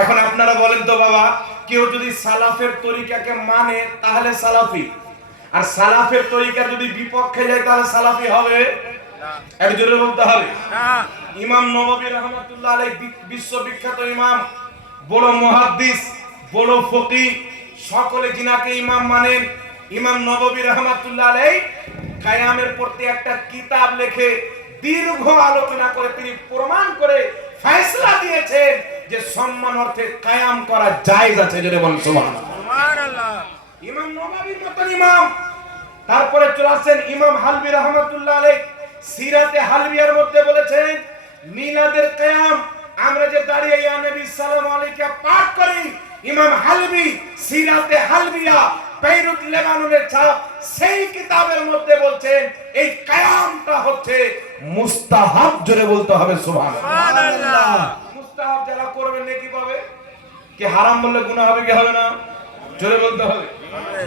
এখন আপনারা বলেন তো বাবা, কেউ যদি সালাফের তরিকাকে মানে তাহলে সালাফি, আর সালাফের তরিকার যদি বিপক্ষে যায় তাহলে সালাফি হবে? একটু জোরে বলতে হবে না। ইমাম নববী রাহমাতুল্লাহ আলাইহি, বিশ্ববিখ্যাত ইমাম, বড় মুহাদ্দিস, বড় ফকিহ, সকলে যিনাকে ইমাম মানেন, ইমাম নববী রাহমাতুল্লাহ আলাইহি কায়ামের প্রতি একটা কিতাব লিখে দীর্ঘ আলোচনা করে তিনি প্রমাণ করে ফয়সালা দিয়েছেন যে সম্মান অর্থে কায়াম করা জায়েজ আছে। জোরে বলুন সুবহানাল্লাহ। সুবহানাল্লাহ। ইমাম নববীর মতন ইমাম। তারপরে চলে আসেন ইমাম হালবি রাহমাতুল্লাহ আলাইহি, সিরাতে হালবিয়ার মধ্যে বলেছেন মিলাদের কিয়াম, আমরা যে দাঁড়িয়ে ইয়া নবী সাল্লাল্লাহু আলাইহি পাঠ করি, ইমাম হালবি সিরাতে হালবিয়া, বেইরুত লেবাননের ছাপ, সেই কিতাবের মধ্যে বলছেন এই কিয়ামটা হচ্ছে মুস্তাহাব। জোরে বলতে হবে সুবহানাল্লাহ। মুস্তাহাব যারা করবে নেকি পাবে, কি হারাম বললে গুনাহ হবে কি হবে না? জোরে বলতে হবে।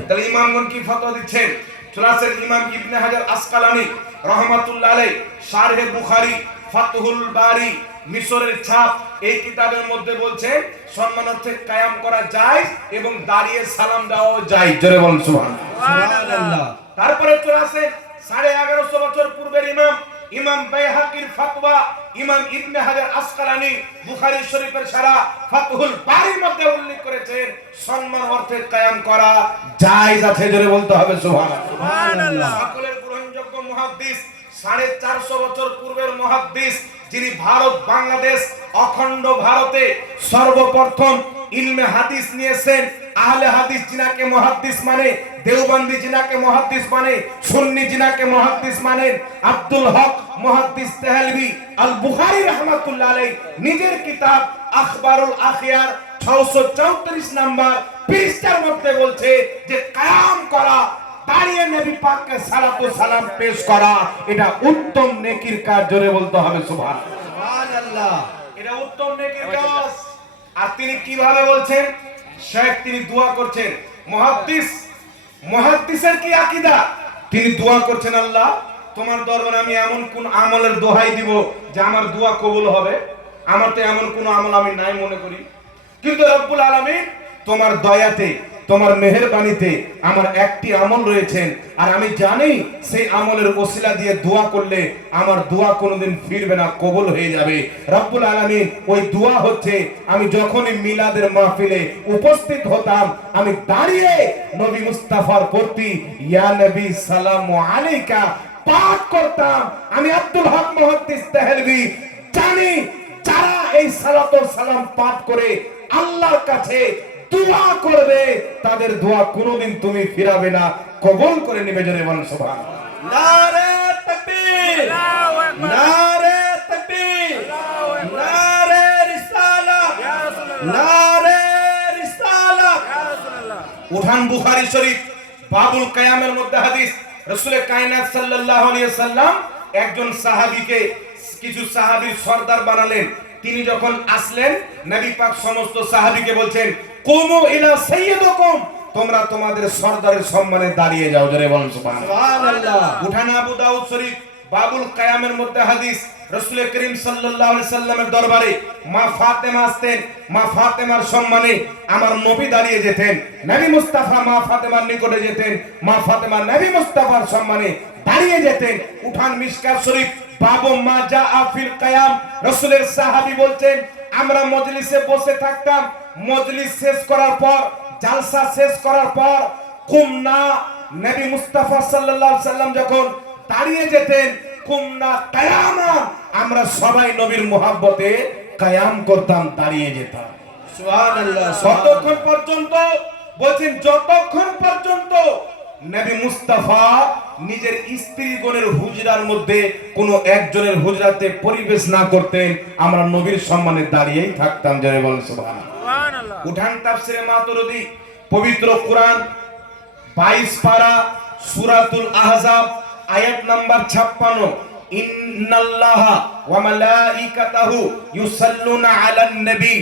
তাহলে ইমামগণ কি ফতোয়া দিচ্ছেন? চলে আসেন ইমাম ইবনে হাজার আসকালানী রাহমাতুল্লাহ আলাইহি, শারহে বুখারী, ফাতহুল বারী, মিশরের ছাপ, এই কিতাবের মধ্যে বলছেন সম্মানার্থে কায়াম করা যায় এবং দাঁড়িয়ে সালাম দেওয়া যায়। জোরে বলুন সুবহানাল্লাহ। তারপরে চলে আসেন 1150 বছর পূর্বের ইমাম বাইহাকির ফতোয়া, ইমাম ইবনে হাজার আসকালানী বুখারী শরীফের সারা ফাতহুল বারীর মধ্যে উল্লেখ করেছেন সম্মান অর্থে কায়াম করা জায়েজ আছে। জোরে বলতে হবে সুবহানাল্লাহ। সকলের গ্রহণযোগ্য মুহাদ্দিস, 450 বছর পূর্বের মুহাদ্দিস, যিনি ভারত বাংলাদেশ অখণ্ড ভারতে সর্বপ্রথম ইলমে হাদিস নিয়েছেন, আহলে হাদিস যিনাকে মুহাদ্দিস মানে, দেওবন্দি যিনাকে মুহাদ্দিস মানে, সুন্নি যিনাকে মুহাদ্দিস মানে, আব্দুল হক মুহাদ্দিস তেহলভি আল বুখারী রাহমাতুল্লাহ আলাইহি নিজের কিতাব আখবারুল আখিয়ার 634 নাম্বার পৃষ্ঠার মধ্যে বলছে যে কায়াম করা, দাঁড়িয়ে নবী পাককে সালাতু সালাম পেশ করা, এটা উত্তম নেকির কাজ। জোরে বলতে হবে সুবহানাল্লাহ। এটা উত্তম নেকির কাজ। আর তিনি কিভাবে বলছেন? শেখ তিনি দোয়া করছেন মুহাদ্দিসের কি আকীদা? তিনি দোয়া করছেন, আল্লাহ তোমার দরবারে আমি এমন কোন আমলের দোহাই দিব যে আমার দোয়া কবুল হবে? আমার তো এমন কোন আমল আমি নাই মনে করি, কিন্তু রব্বুল আলামিন তোমার দয়াতে, তোমার মেহেরবানিতে আমার একটি আমল রয়েছেন, আর আমি জানি সেই আমলের ওসিলা দিয়ে দোয়া করলে আমার দোয়া কোনোদিন ফিরবে না, কবুল হয়ে যাবে। রব্বুল আলামিন ওই দোয়া হচ্ছে, আমি যখনই মিলাদের মাহফিলে উপস্থিত হতাম, আমি দাঁড়িয়ে নবী মুস্তাফার প্রতি ইয়া নবী সালামু আলাইকা পাঠ করতাম। আমি আব্দুল হক মুহাদ্দিস দেহলভী জানি যারা এই সালাতু সালাম পাঠ করে আল্লাহর কাছে দোয়া করবে, তাদের দোয়া কোনোদিন তুমি ফিরাবে না, কবুল করে নেবে। জোরে বলেন সুবহানাল্লাহ। নারে তাকবীর, আল্লাহু আকবার, নারে তাকবীর, আল্লাহু আকবার, নারে রিসালাত, ইয়া রাসূলুল্লাহ, নারে রিসালাত। ইয়া রাসূলুল্লাহ। উঠান বুখারী শরীফ বাবুল কায়ামের মধ্যে হাদিস, রাসূল কায়নাত সাল্লাল্লাহু আলাইহি ওয়াসাল্লাম একজন সাহাবীকে কিছু সাহাবীর সরদার বানালেন। তিনি যখন আসলেন, নবী পাক সমস্ত সাহাবীকে বলছেন, কুমু ইলা সাইয়্যিদিকুম, তোমরা তোমাদের সরদারের সম্মানে দাঁড়িয়ে যাও। জোরে বলেন সুবহানাল্লাহ। উঠান আবু দাউদ শরীফ বাবুল কায়ামের মধ্যে হাদিস, রাসূল করিম সাল্লাল্লাহু আলাইহি সাল্লামের দরবারে মা ফাতেমা আসতেন। মা ফাতেমার সম্মানে আমার নবী দাঁড়িয়ে যেতেন। নবী মুস্তাফা মা ফাতেমার নিকটে যেতেন, মা ফাতেমা নবী মুস্তাফার সম্মানে দাঁড়িয়ে যেতেন। উঠান মিশকাত শরীফ বাবু মা জাআ ফিল কিয়াম, রাসূলের সাহাবী বলছেন, আমরা মজলিসে বসে থাকতাম, মজলিস শেষ করার পর, জালসা শেষ করার পর কুমনা, নবী মুস্তাফা সাল্লাল্লাহু আলাইহি সাল্লাম যখন দাঁড়িয়ে যেতেন, কুমনা কিয়ামা, আমরা সবাই নবীর মুহাব্বতে কিয়াম করতাম, দাঁড়িয়ে যেতাম। সুবহানাল্লাহ। যতক্ষণ পর্যন্ত বলছেন, যতক্ষণ পর্যন্ত নবী মুস্তাফা নিজের স্ত্রীগণের হুজরার মধ্যে কোন একজনের হুজরাতে পরিবেশ না করতেন, আমরা নবীর সম্মানে দাঁড়িয়েই থাকতাম। জোরে বলেন সুবহানাল্লাহ। সুবহানাল্লাহ। উঠান তাফসীরে মাতুরিদি পবিত্র কোরআন 22 পারা সূরাতুল আহজাব আয়াত নাম্বার 56, ইন্নাল্লাহা ওয়া মালাইকাতাহু ইউসাল্লুনা আলান নবী।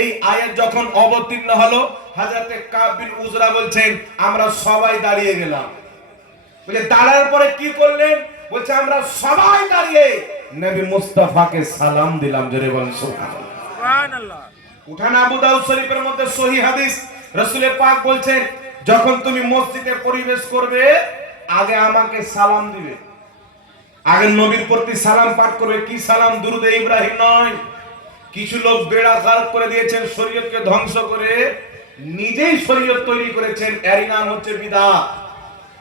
এই আয়াত যখন অবতীর্ণ হলো, হযরতে কাব বিন উজরা বলছেন, আমরা সবাই দাঁড়িয়ে গেলাম। বলে দাঁড়ার পরে কি করলেন? বলছে আমরা সবাই দাঁড়িয়ে নবী মুস্তাফাকে সালাম দিলাম। জোরে বলেন সুবহানাল্লাহ। সুবহানাল্লাহ। উঠান আবু দাউদ শরীফের মধ্যে সহিহ হাদিস, রাসূলের পাক বলছেন, যখন তুমি মসজিদে প্রবেশ করবে, আগে আমাকে সালাম দিবে, আগে নবীর প্রতি সালাম পাঠ করবে। কি সালাম? দুরূদে ইব্রাহিম নয়। কিছু লোক বেড়া খারাপ করে দিয়েছেন, শরীয়তকে ধ্বংস করে নিজেই শরীয়ত তৈরি করেছেন, এর নাম হচ্ছে বিদআত।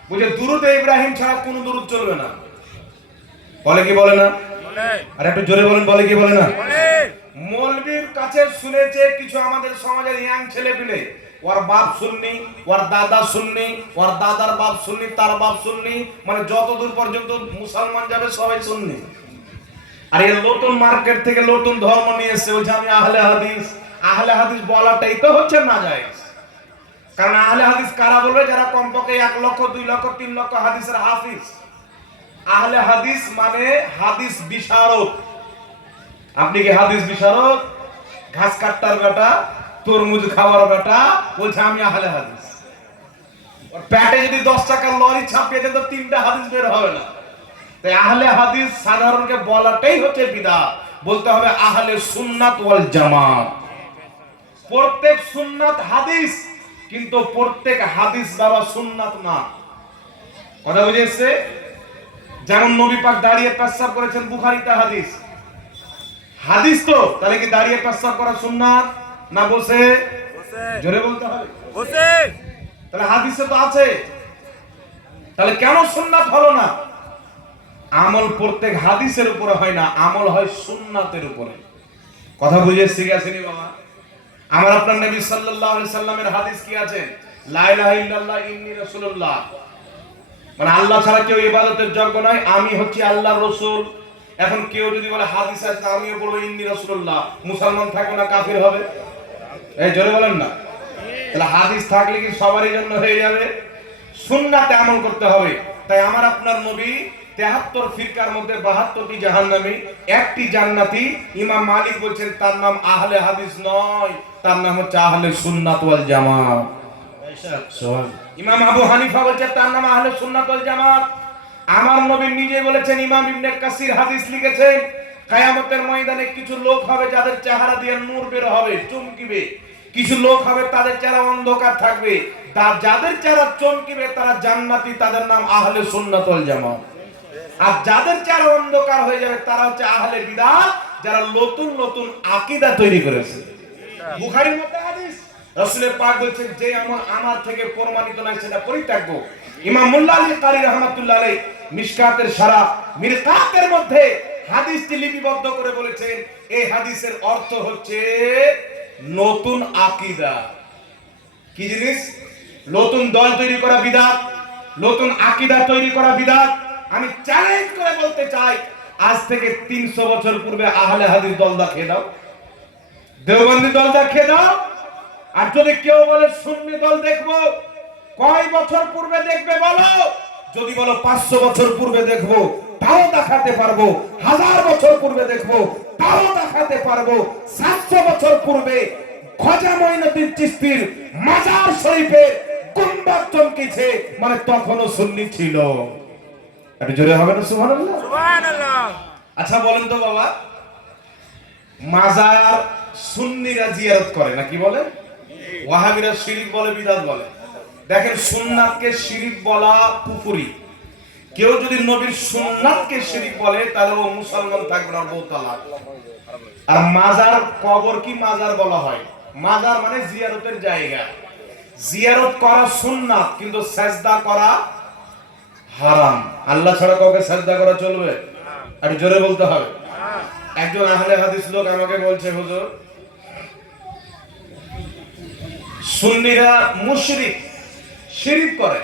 বুঝে, দুরূদে ইব্রাহিম ছাড়া কোনো দুরূদ চলবে না। বলে কি বলে না? বলে। আর একটু জোরে বলেন, বলে কি বলে না? বলে। মৌলবীর কাছে শুনেছে কিছু আমাদের সমাজের ইয়াং ছেলে পেলে, ওর বাপ সুন্নি, ওর দাদা সুন্নি, ওর দাদার বাপ সুন্নি, তার বাপ সুন্নি, মানে যতদূর পর্যন্ত মুসলমান যাবে সবাই সুন্নি। আর এই নতুন মার্কেট থেকে নতুন ধর্ম নিয়ে এসে বলছে আমি আহলে হাদিস। আহলে হাদিস বলাটাই তো হচ্ছে না জায়েজ। কারণ আহলে হাদিস কারা বলবে? যারা কমপক্ষে 1 লক্ষ 2 লক্ষ 3 লক্ষ হাদিসের হাফিজ। আহলে হাদিস মানে হাদিস বিশারদ। আপনি কি হাদিস বিশারদ? ঘাস কাটতার বেটা, তরমুজ খাওয়ার বেটা বলছে আমি আহলে হাদিস। ওর পেটে যদি 10 টাকার লরি ছাপিয়ে দেন তো 3টা হাদিস বের হবে না। তাই আহলে হাদিস সাধারণকে বলাটাই হচ্ছে বিদআত। বলতে হবে আহলে সুন্নাত ওয়াল জামাত। প্রত্যেক সুন্নাত হাদিস, কিন্তু প্রত্যেক হাদিস বাবা সুন্নাত না। কথা বুঝেছে? যেমন নবী পাক দাঁড়িয়ে পেশাব করেছেন, বুখারীতে হাদিস। হাদিস তো, তাহলে কি দাঁড়িয়ে পেশাব করা সুন্নাত না বসে? বসে। জোরে বলতে হবে। বসে। তাহলে হাদিসে তো আছে, তাহলে কেন সুন্নাত হলো না? আমল প্রত্যেক হাদিসের উপরে হয় না, আমল হয় সুন্নাতের উপরে। কথা বুঝে শিখেছেনি বাবা? আমার আপনার নবী সাল্লাল্লাহু আলাইহি সাল্লামের হাদিস কি আছে? লা ইলাহা ইল্লাল্লাহ ইন্নী রাসূলুল্লাহ, মানে আল্লাহ ছাড়া কেউ ইবাদতের যোগ্য নয়, আমি হচ্ছি আল্লাহর রাসূল। এখন কেউ যদি বলে হাদিস আছে, আমিও বলবো ইন্নী রাসূলুল্লাহ, মুসলমান থাকবে না কাফির হবে? এই জোরে বলেন না। তাহলে হাদিস থাকলে কি সবারই জন্য হয়ে যাবে? সুন্নাতে আমল করতে হবে। তাই আমার আপনার নবী 73 ফিরকার মধ্যে 72টি জাহান্নামী, একটি জান্নাতি। ইমাম মালিক বলছেন তার নাম আহলে হাদিস নয়, তার নাম হচ্ছে আহলে সুন্নাত ওয়াল জামাত। ইমাম আবু হানিফা বলছে তার নাম আহলে সুন্নাত ওয়াল জামাত। আমার নবী নিজে বলেছেন, ইমাম ইবনে কাসির হাদিস লিখেছেন, কিয়ামতের ময়দানে কিছু লোক হবে যাদের চেহারা দিয়ে নূর বের হবে, চমকিবে। কিছু লোক হবে তাদের চেহারা অন্ধকার থাকবে, যাদের চেহারা চমকিবে তারা জান্নাতি, তাদের নাম আহলে সুন্নাত ওয়াল জামাত। আর যাদের চেহারা অন্ধকার হয়ে যাবে তারা হচ্ছে আহলে বিদআত, যারা নতুন নতুন আকীদা তৈরি করেছে। বুখারীর মধ্যে হাদিস, রাসূলের পাক বলেছেন, যে আমল আমার থেকে প্রমাণিত নয় সেটা পরিত্যাগ। ইমাম মোল্লা আলী কারি রাহমাতুল্লাহ আলাইহি মিশকাতের সারা মিরকাতের মধ্যে হাদিসটি লিপিবদ্ধ করে বলেছেন, এই হাদিসের অর্থ হচ্ছে নতুন আকীদা। কি জিনিস? নতুন দল তৈরি করা বিদআত, নতুন আকীদা তৈরি করা বিদআত। আমি চ্যালেঞ্জ করে বলতে চাই, আজ থেকে 300 বছর পূর্বে আহলে হাদিস দল দেখিয়ে দাও, দেওবন্দি দল দেখিয়ে দাও। আর যদি কেউ বলে সুন্নি দল দেখবো, কয় বছর পূর্বে দেখবে বলো? যদি বলো 500 বছর পূর্বে দেখবো, তাও দেখাতে পারবো। 1000 বছর পূর্বে দেখবো, তাও দেখাতে পারবো। 700 বছর পূর্বে খাজা মঈনুদ্দিন চিশতির মাজার শরীফে গুম্বাদ চমকেছে, মানে তখনও সুন্নি ছিল। একটু জোরে হবে না সুবহানাল্লাহ? সুবহানাল্লাহ। আচ্ছা বলেন তো বাবা, মাজার সুন্নিরা জিয়ারত করে না, কি বলে? ওয়াহাবিরা শিরক বলে, বিদআত বলে। দেখেন, সুন্নাতকে শিরক বলা কুফরি। কেউ যদি নবীর সুন্নাতকে শিরক বলে তাহলে ও মুসলমান থাকবে না, বউ তালাক। আর মাজার, কবর কি মাজার বলা হয়? মাজার মানে জিয়ারতের জায়গা। জিয়ারত করা সুন্নাত, কিন্তু সিজদা করা হারাম। আল্লাহ ছাড়া কাউকে সিজদা করা চলবে? আর জোরে বলতে হবে। একজন আহলে হাদিস লোক আমাকে বলছে, হুজুর সুন্নিরা মুশরিক, শিরক করে।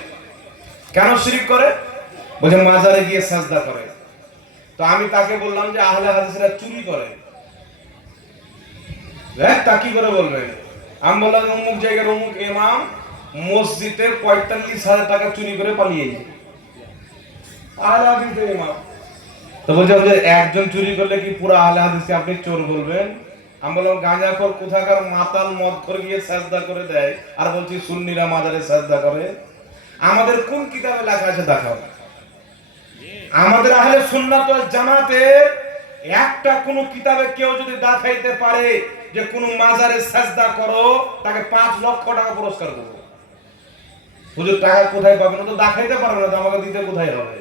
কেন শিরক করে? বলে মাজারে গিয়ে সিজদা করে। তো আমি তাকে বললাম যে আহলে হাদিসরা চুরি করে। দেখ তা কি করে বলবেন? আমি বললাম অমুক জায়গার অমুক ইমাম মসজিদে 45,000 টাকা চুরি করে পালিয়েছে, আহলে হাদিসের ইমাম। তো বলছে যে একজন চুরি করলে কি পুরো আহলে হাদিসকে আপনি চোর বলবেন? আমি বললাম গাঁজাখোর কোথাকার মাতাল মদ করে গিয়ে সিজদা করে দেয়, আর বলছি সুন্নিরা মাজারে সিজদা করে। আমাদের কোন কিতাবে লেখা আছে দেখাও। আমাদের আহলে সুন্নাত ওয়াল জামাতের একটা কোন কিতাবে কেউ যদি দেখাইতে পারে যে কোন মাজারে সিজদা করো, তাকে 5 লক্ষ টাকা পুরস্কার দেব। হুজুর টাকা কোথায় পাবেন? তো দেখাইতে পারবে না, তো আমাকে দিতে কোথায় হবে?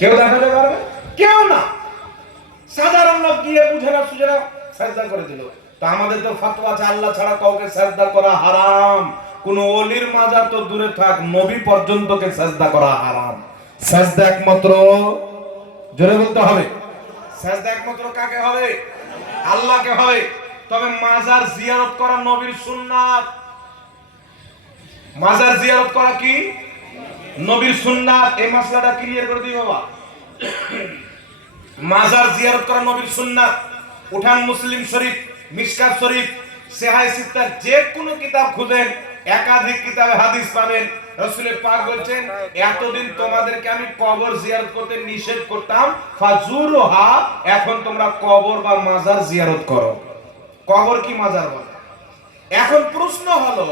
কেউ দেখাতে পারবে? কেউ না। সাধারণ লোক গিয়ে বুঝে না সুঝে না সিজদা করে দিল। তো আমাদের তো ফতোয়া আছে আল্লাহ ছাড়া কাউকে সিজদা করা হারাম। কোন ওলির মাজার তো দূরে থাক, নবী পর্যন্তকে সিজদা করা হারাম। সিজদা একমাত্র, জোরে বলতে হবে, সিজদা একমাত্র কাকে হবে? আল্লাহকে হবে। তবে মাজার জিয়ারত করা নবীর সুন্নাত। মাজার জিয়ারত করা কি নবীর সুন্নাত। এই মাসলাটা ক্লিয়ার করে দিই বাবা। মাজার জিয়ারত করা নবীর সুন্নাত। উঠান মুসলিম শরীফ, মিশকাত শরীফ, সেহায় সিত্তা, যে কোনো কিতাব খুঁজেন একাধিক কিতাবে হাদিস পাবেন। রাসূলের পাক বলেন, এতদিন তোমাদেরকে আমি কবর জিয়ারত করতে নিষেধ করতাম, ফাজুরুহা, এখন তোমরা কবর বা মাজার জিয়ারত করো। কবর কি মাজার বলে? এখন প্রশ্ন হলো,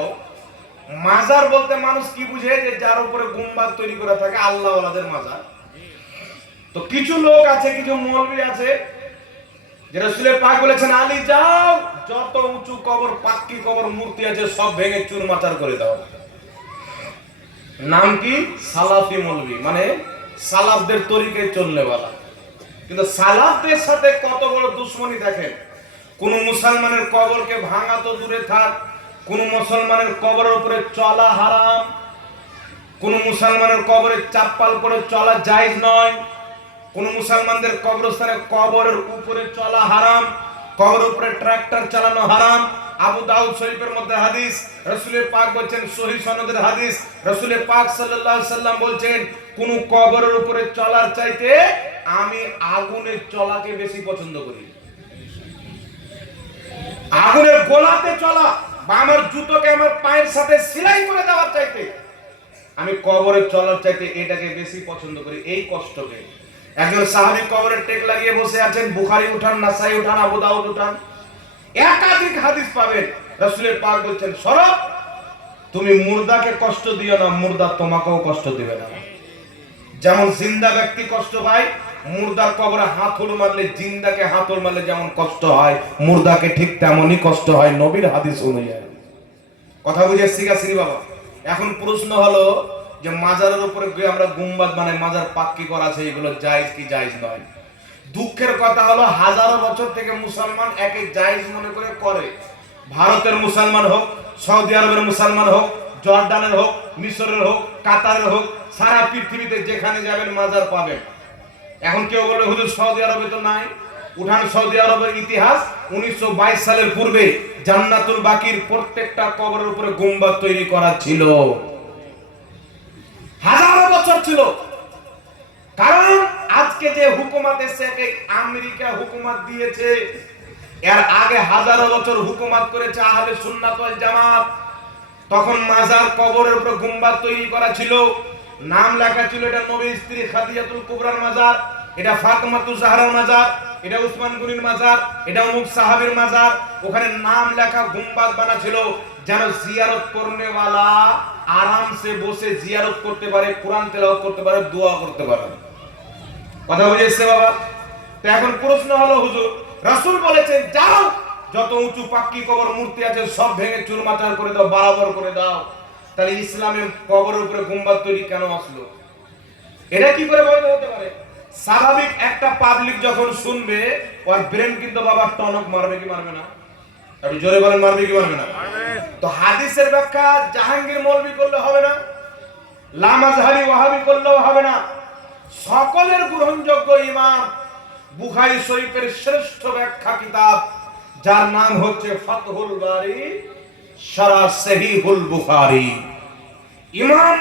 মাজার বলতে মানুষ কি বুঝে? যে যার উপরে গুম্বাদ তৈরি করা থাকে, আল্লাহ ওয়ালাদের মাজার। তো কিছু লোক আছে, কিছু মৌলবি আছে, যে রাসূলের পাক বলেছেন, আলী যাও, যত উঁচু কবর, পাক্কি কবর, মূর্তি আছে সব ভেঙে চুরমাচার করে দাও। নাম কি? সালাফি মৌলবি, মানে সালাফদের তরিকায় চলনেওয়ালা। কিন্তু সালাফদের সাথে কত বড় দুশমনি দেখেন। কোন মুসলমানের কবরকে ভাঙা তো দূরে থাক, কোন মুসলমানের কবরের উপরে চলা হারাম। কোন মুসলমানের কবরে চাপ্পাল পরে চলা জায়েজ নয়। কোন মুসলমানদের কবরস্থানে কবরের উপরে চলা হারাম, কবরের উপরে ট্রাক্টর চালানো হারাম। আবু দাউদ শরীফের মধ্যে হাদিস, রাসূলের পাক বলেন, সহিহ সনদের হাদিস, রাসূলের পাক সাল্লাল্লাহু আলাইহি সাল্লাম বলেন, কোন কবরের উপরে চলার চাইতে আমি আগুনের চলাকে বেশি পছন্দ করি। আগুনের গোলাতে চলা বা আমার জুতোকে আমার পায়ের সাথে সেলাই করে দেওয়ার চাইতে আমি কবরে চলার চাইতে এটাকে বেশি পছন্দ করি, এই কষ্টকে। একজন সাহাবী কবরের টেক লাগিয়ে বসে আছেন, বুখারী উঠান, নাসাই উঠান, আবু দাউদ উঠান, একাধিক হাদিস পাবেন। রাসূলের পাক বলছেন সরব, তুমি মুর্দাকে কষ্ট দিও না, মুর্দা তোমাকেও কষ্ট দিবে না। যেমন জিন্দা ব্যক্তি কষ্ট পায়, মুর্দার কবরে হাতল মারলে, জিন্দাকে হাতল মারলে যেমন কষ্ট হয়, মুর্দাকে ঠিক তেমনই কষ্ট হয় নবীর হাদিস অনুযায়ী। কথা বুঝে শিখাছি বাবা। এখন প্রশ্ন হলো যে মাজারের উপরে গিয়ে আমরা গুম্বাদ বানাই, মাজার পাক্কি করা আছে, এগুলো জায়েজ কি জায়েজ নয়? দুঃখের কথা হলো হাজারো বছর থেকে মুসলমান একে জায়েজ মনে করে। ভারতের মুসলমান হোক, সৌদি আরবের মুসলমান হোক, জর্ডানের হোক, মিশরের হোক, কাতারের হোক, সারা পৃথিবীতে যেখানে যাবেন মাজার পাবেন। এখন কেউ বলবে হুজুর সৌদি আরবে তো নাই। উঠান সৌদি আরবের ইতিহাস। 1922 সালের পূর্বে জান্নাতুল বাকির প্রত্যেকটা কবরের উপরে গুম্বাদ তৈরি করা ছিল, হাজারো বছর ছিল। কারণ আজকে যে হুকুমত এসেছে, আমেরিকা হুকুমত দিয়েছে, এর আগে হাজারো বছর হুকুমত করেছে আহলে সুন্নাত ওয়াল জামাত। তখন মাজার কবরের উপর গুম্বাদ তৈরি করা ছিল, নাম লেখা ছিল এটা নবীর স্ত্রী খাদিজাতুল কুবরার মাজার, এটা ফাতেমাতুজ জাহরার মাজার, এটা উসমান গনির মাজার, এটা অমুক সাহাবীর মাজার। ওখানে নাম লেখা গুম্বাদ বানা ছিল যেন জিয়ারত করনে वाला আরাম সে বসে জিয়ারত করতে পারে, কোরআন তেলাওয়াত করতে পারে, দোয়া করতে পারে। কথা বুঝেছে বাবা? তো এখন প্রশ্ন হলো হুজুর রাসূল বলেছেন যাও যত উঁচু পাক্কি কবর মূর্তি আছে সব ভেঙে চুরমাচার করে দাও, বরাবর করে দাও। তাহলে ইসলামে কবরের উপরে গুম্বাদ তৈরি কেন আসলো? এটা কি করে বৈধ হতে পারে? স্বাভাবিক একটা পাবলিক যখন শুনবে ওর ব্রেন কিন্তু বাবা টনক মারবে কি মারবে না? আপনি জোরে বলেন মারবে কি মারবে না? তো হাদিসের ব্যাখ্যা জাহাঙ্গীর মৌলভী করলে হবে না, লামাজহারি ওয়াহাবি করলেও হবে না। সকলের গ্রহণযোগ্য ইমাম বুখারী শরীফের শ্রেষ্ঠ ব্যাখ্যা কিতাব, যার নাম হচ্ছে ফাতহুল বারি শারহ সহিহুল বুখারী, ইমাম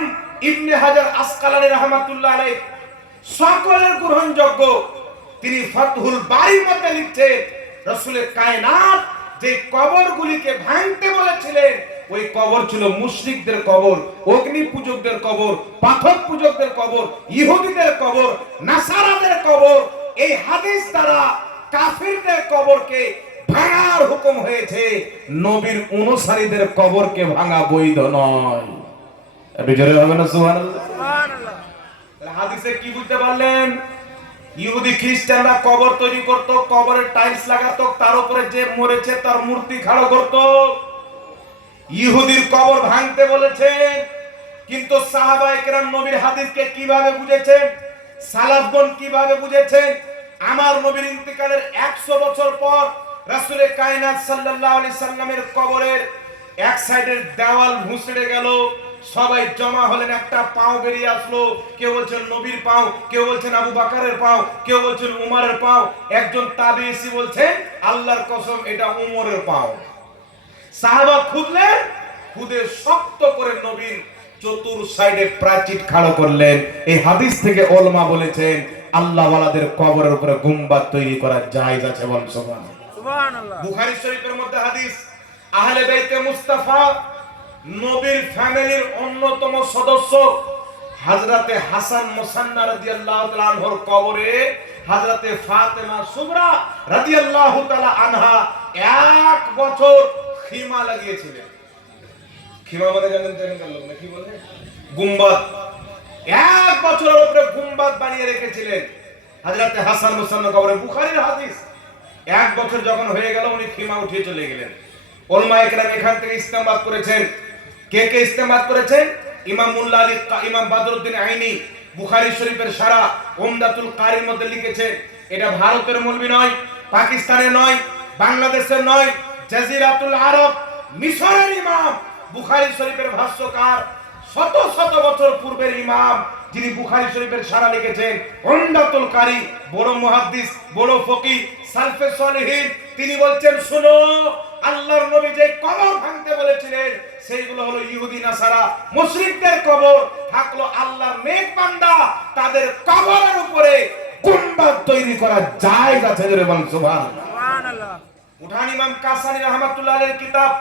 ইবনে হাজার আসকালানী রাহমাতুল্লাহ আলাইহি সকলের গ্রহণযোগ্য। তিনি ফাতহুল বারির মধ্যে লিখছেন রাসূলের কায়নাত যে কবরগুলিকে ভাঙতে বলেছিলেন, ওই কবর ছিল মুশরিকদের কবর, অগ্নি পূজকদের কবর, পাথর পূজকদের কবর, ইহুদিদের কবর, নাসারাদের কবর। এই হাদিস দ্বারা কাফিরদের কবরকে ভাঙার হুকুম হয়েছে, নবীর অনুসারীদের কবরকে ভাঙা বৈধ নয়। আপনি জোরে হবে না সুবহানাল্লাহ? সুবহানাল্লাহ। তাহলে হাদিসে কি বুঝতে পারলেন? ইহুদি খ্রিস্টানরা কবর তৈরি করত, কবরের টাইলস লাগাতো, তার উপরে যে মরেছে তার মূর্তি খাড়া করত। ইহুদির কবর ভাঙতে বলেছেন, কিন্তু সাহাবায়ে কেরাম নবীর হাদিসকে কিভাবে বুঝেছেন, সালাফগণ কিভাবে বুঝেছেন? আমার নবীর ইন্তিকালের 100 বছর পর রাসূলের কায়নাত সাল্লাল্লাহু আলাইহি সাল্লামের কবরের এক সাইডের দেওয়াল ভুসড়ে গেল, সবাই জমা হলেন, একটা পাও বেরিয়ে আসলো। কেউ বলছেন নবীর পাও, কেউ বলছেন আবু বকরের পাও, কেউ বলছেন উমরের পাও, একজন তাবিঈ বলছেন আল্লাহর কসম এটা উমরের পাও। সাহাবা খুঁজলেন, খুদে শক্ত করে নবীর চতুর সাইডে প্রাচীর খাড়া করলেন। এই হাদিস থেকে ওলামা বলেছেন আল্লাহ ওয়ালাদের কবরের উপরে গুম্বাদ তৈরি করা জায়েজ আছে। বলেন সুবহানাল্লাহ। সুবহানাল্লাহ। বুখারী শরীফের মধ্যে হাদিস, আহলে বাইতে মুস্তাফা নবীর ফ্যামিলির অন্যতম সদস্য হযরতে হাসান মুসান্না রাদিয়াল্লাহু তাআলা আনহুর কবরে হযরতে ফাতেমা সুগরা রাদিয়াল্লাহু তাআলা আনহা 1 বছর খিমা লাগিয়েছিলেন। খিমা মানে জানেন তো এখানকার লোক না কি বলে? গুম্বাদ। 1 বছরের উপরে গুম্বাদ বানিয়ে রেখেছিলেন হযরতে হাসান মুসান্না কবরে। বুখারীর হাদিস। 1 বছর যখন হয়ে গেল উনি খিমা উঠিয়ে চলে গেলেন। উলামায়ে কেরাম এখান থেকে ইস্তেমবাদ করেছেন। কে কে ইস্তেমবাদ করেছেন? ইমাম মুল্লা আলী, ইমাম বদরউদ্দিন আইনি বুখারী শরীফের সারা উমদাতুল কারির মধ্যে লিখেছেন। এটা ভারতের মৌলবী নয়, পাকিস্তানের নয়, বাংলাদেশের নয়, জাজিরাতুল আরব মিশরের ইমাম বুখারী শরীফের ভাষ্যকার, শত শত বছর পূর্বের ইমাম, যিনি বুখারী শরীফের সারা লিখেছেন, উমদাতুল কারি, বড় মুহাদ্দিস, বড় ফকিহ, সালফে সালেহিন। তিনি বলছেন শুনো, আল্লাহর নবী যে কবর ভাঙতে বলেছিলেন সেইগুলো হলো ইহুদি নাসারা মুশরিকদের কবর। থাকলো আল্লাহর নেক বান্দা, তাদের কবরের উপরে গুম্বাদ তৈরি করা জায়েজ আছে। জোরে বলেন সুবহানাল্লাহ। সুবহানাল্লাহ। উঠান ইমাম কাসানি রাহমাতুল্লাহ আলাইহির কিতাব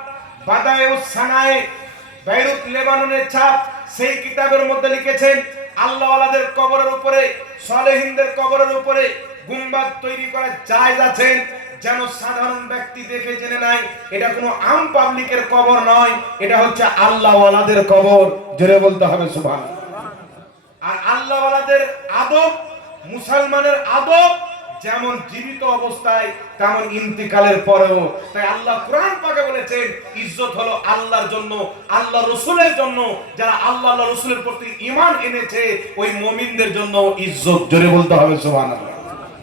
বাদায়েউস সানায়ে, বেইরুত লেবাননের ছাপ, সেই কিতাবের মধ্যে লিখেছেন আল্লাহ ওয়ালাদের কবরের উপরে, সালেহিনদের কবরের উপরে গুম্বাদ তৈরি করা জায়েজ আছে। যেন সাধারণ ব্যক্তি দেখে জেনে নাই এটা কোনো আম পাবলিকের কবর নয়, এটা হচ্ছে আল্লাহওয়ালাদের কবর। জোরে বলতে হবে সুবহানাল্লাহ। আর আল্লাহওয়ালাদের আদব, মুসলমানের আদব যেমন জীবিত অবস্থায় তেমন ইন্তিকালের পরেও। তাই আল্লাহ কোরআন পাকে বলেছেন ইজ্জত হলো আল্লাহর জন্য, আল্লাহ রসুলের জন্য। যারা আল্লাহ রসুলের প্রতি ঈমান এনেছে ওই মুমিনদের জন্য ইজ্জত। জোরে বলতে হবে সুবহানাল্লাহ।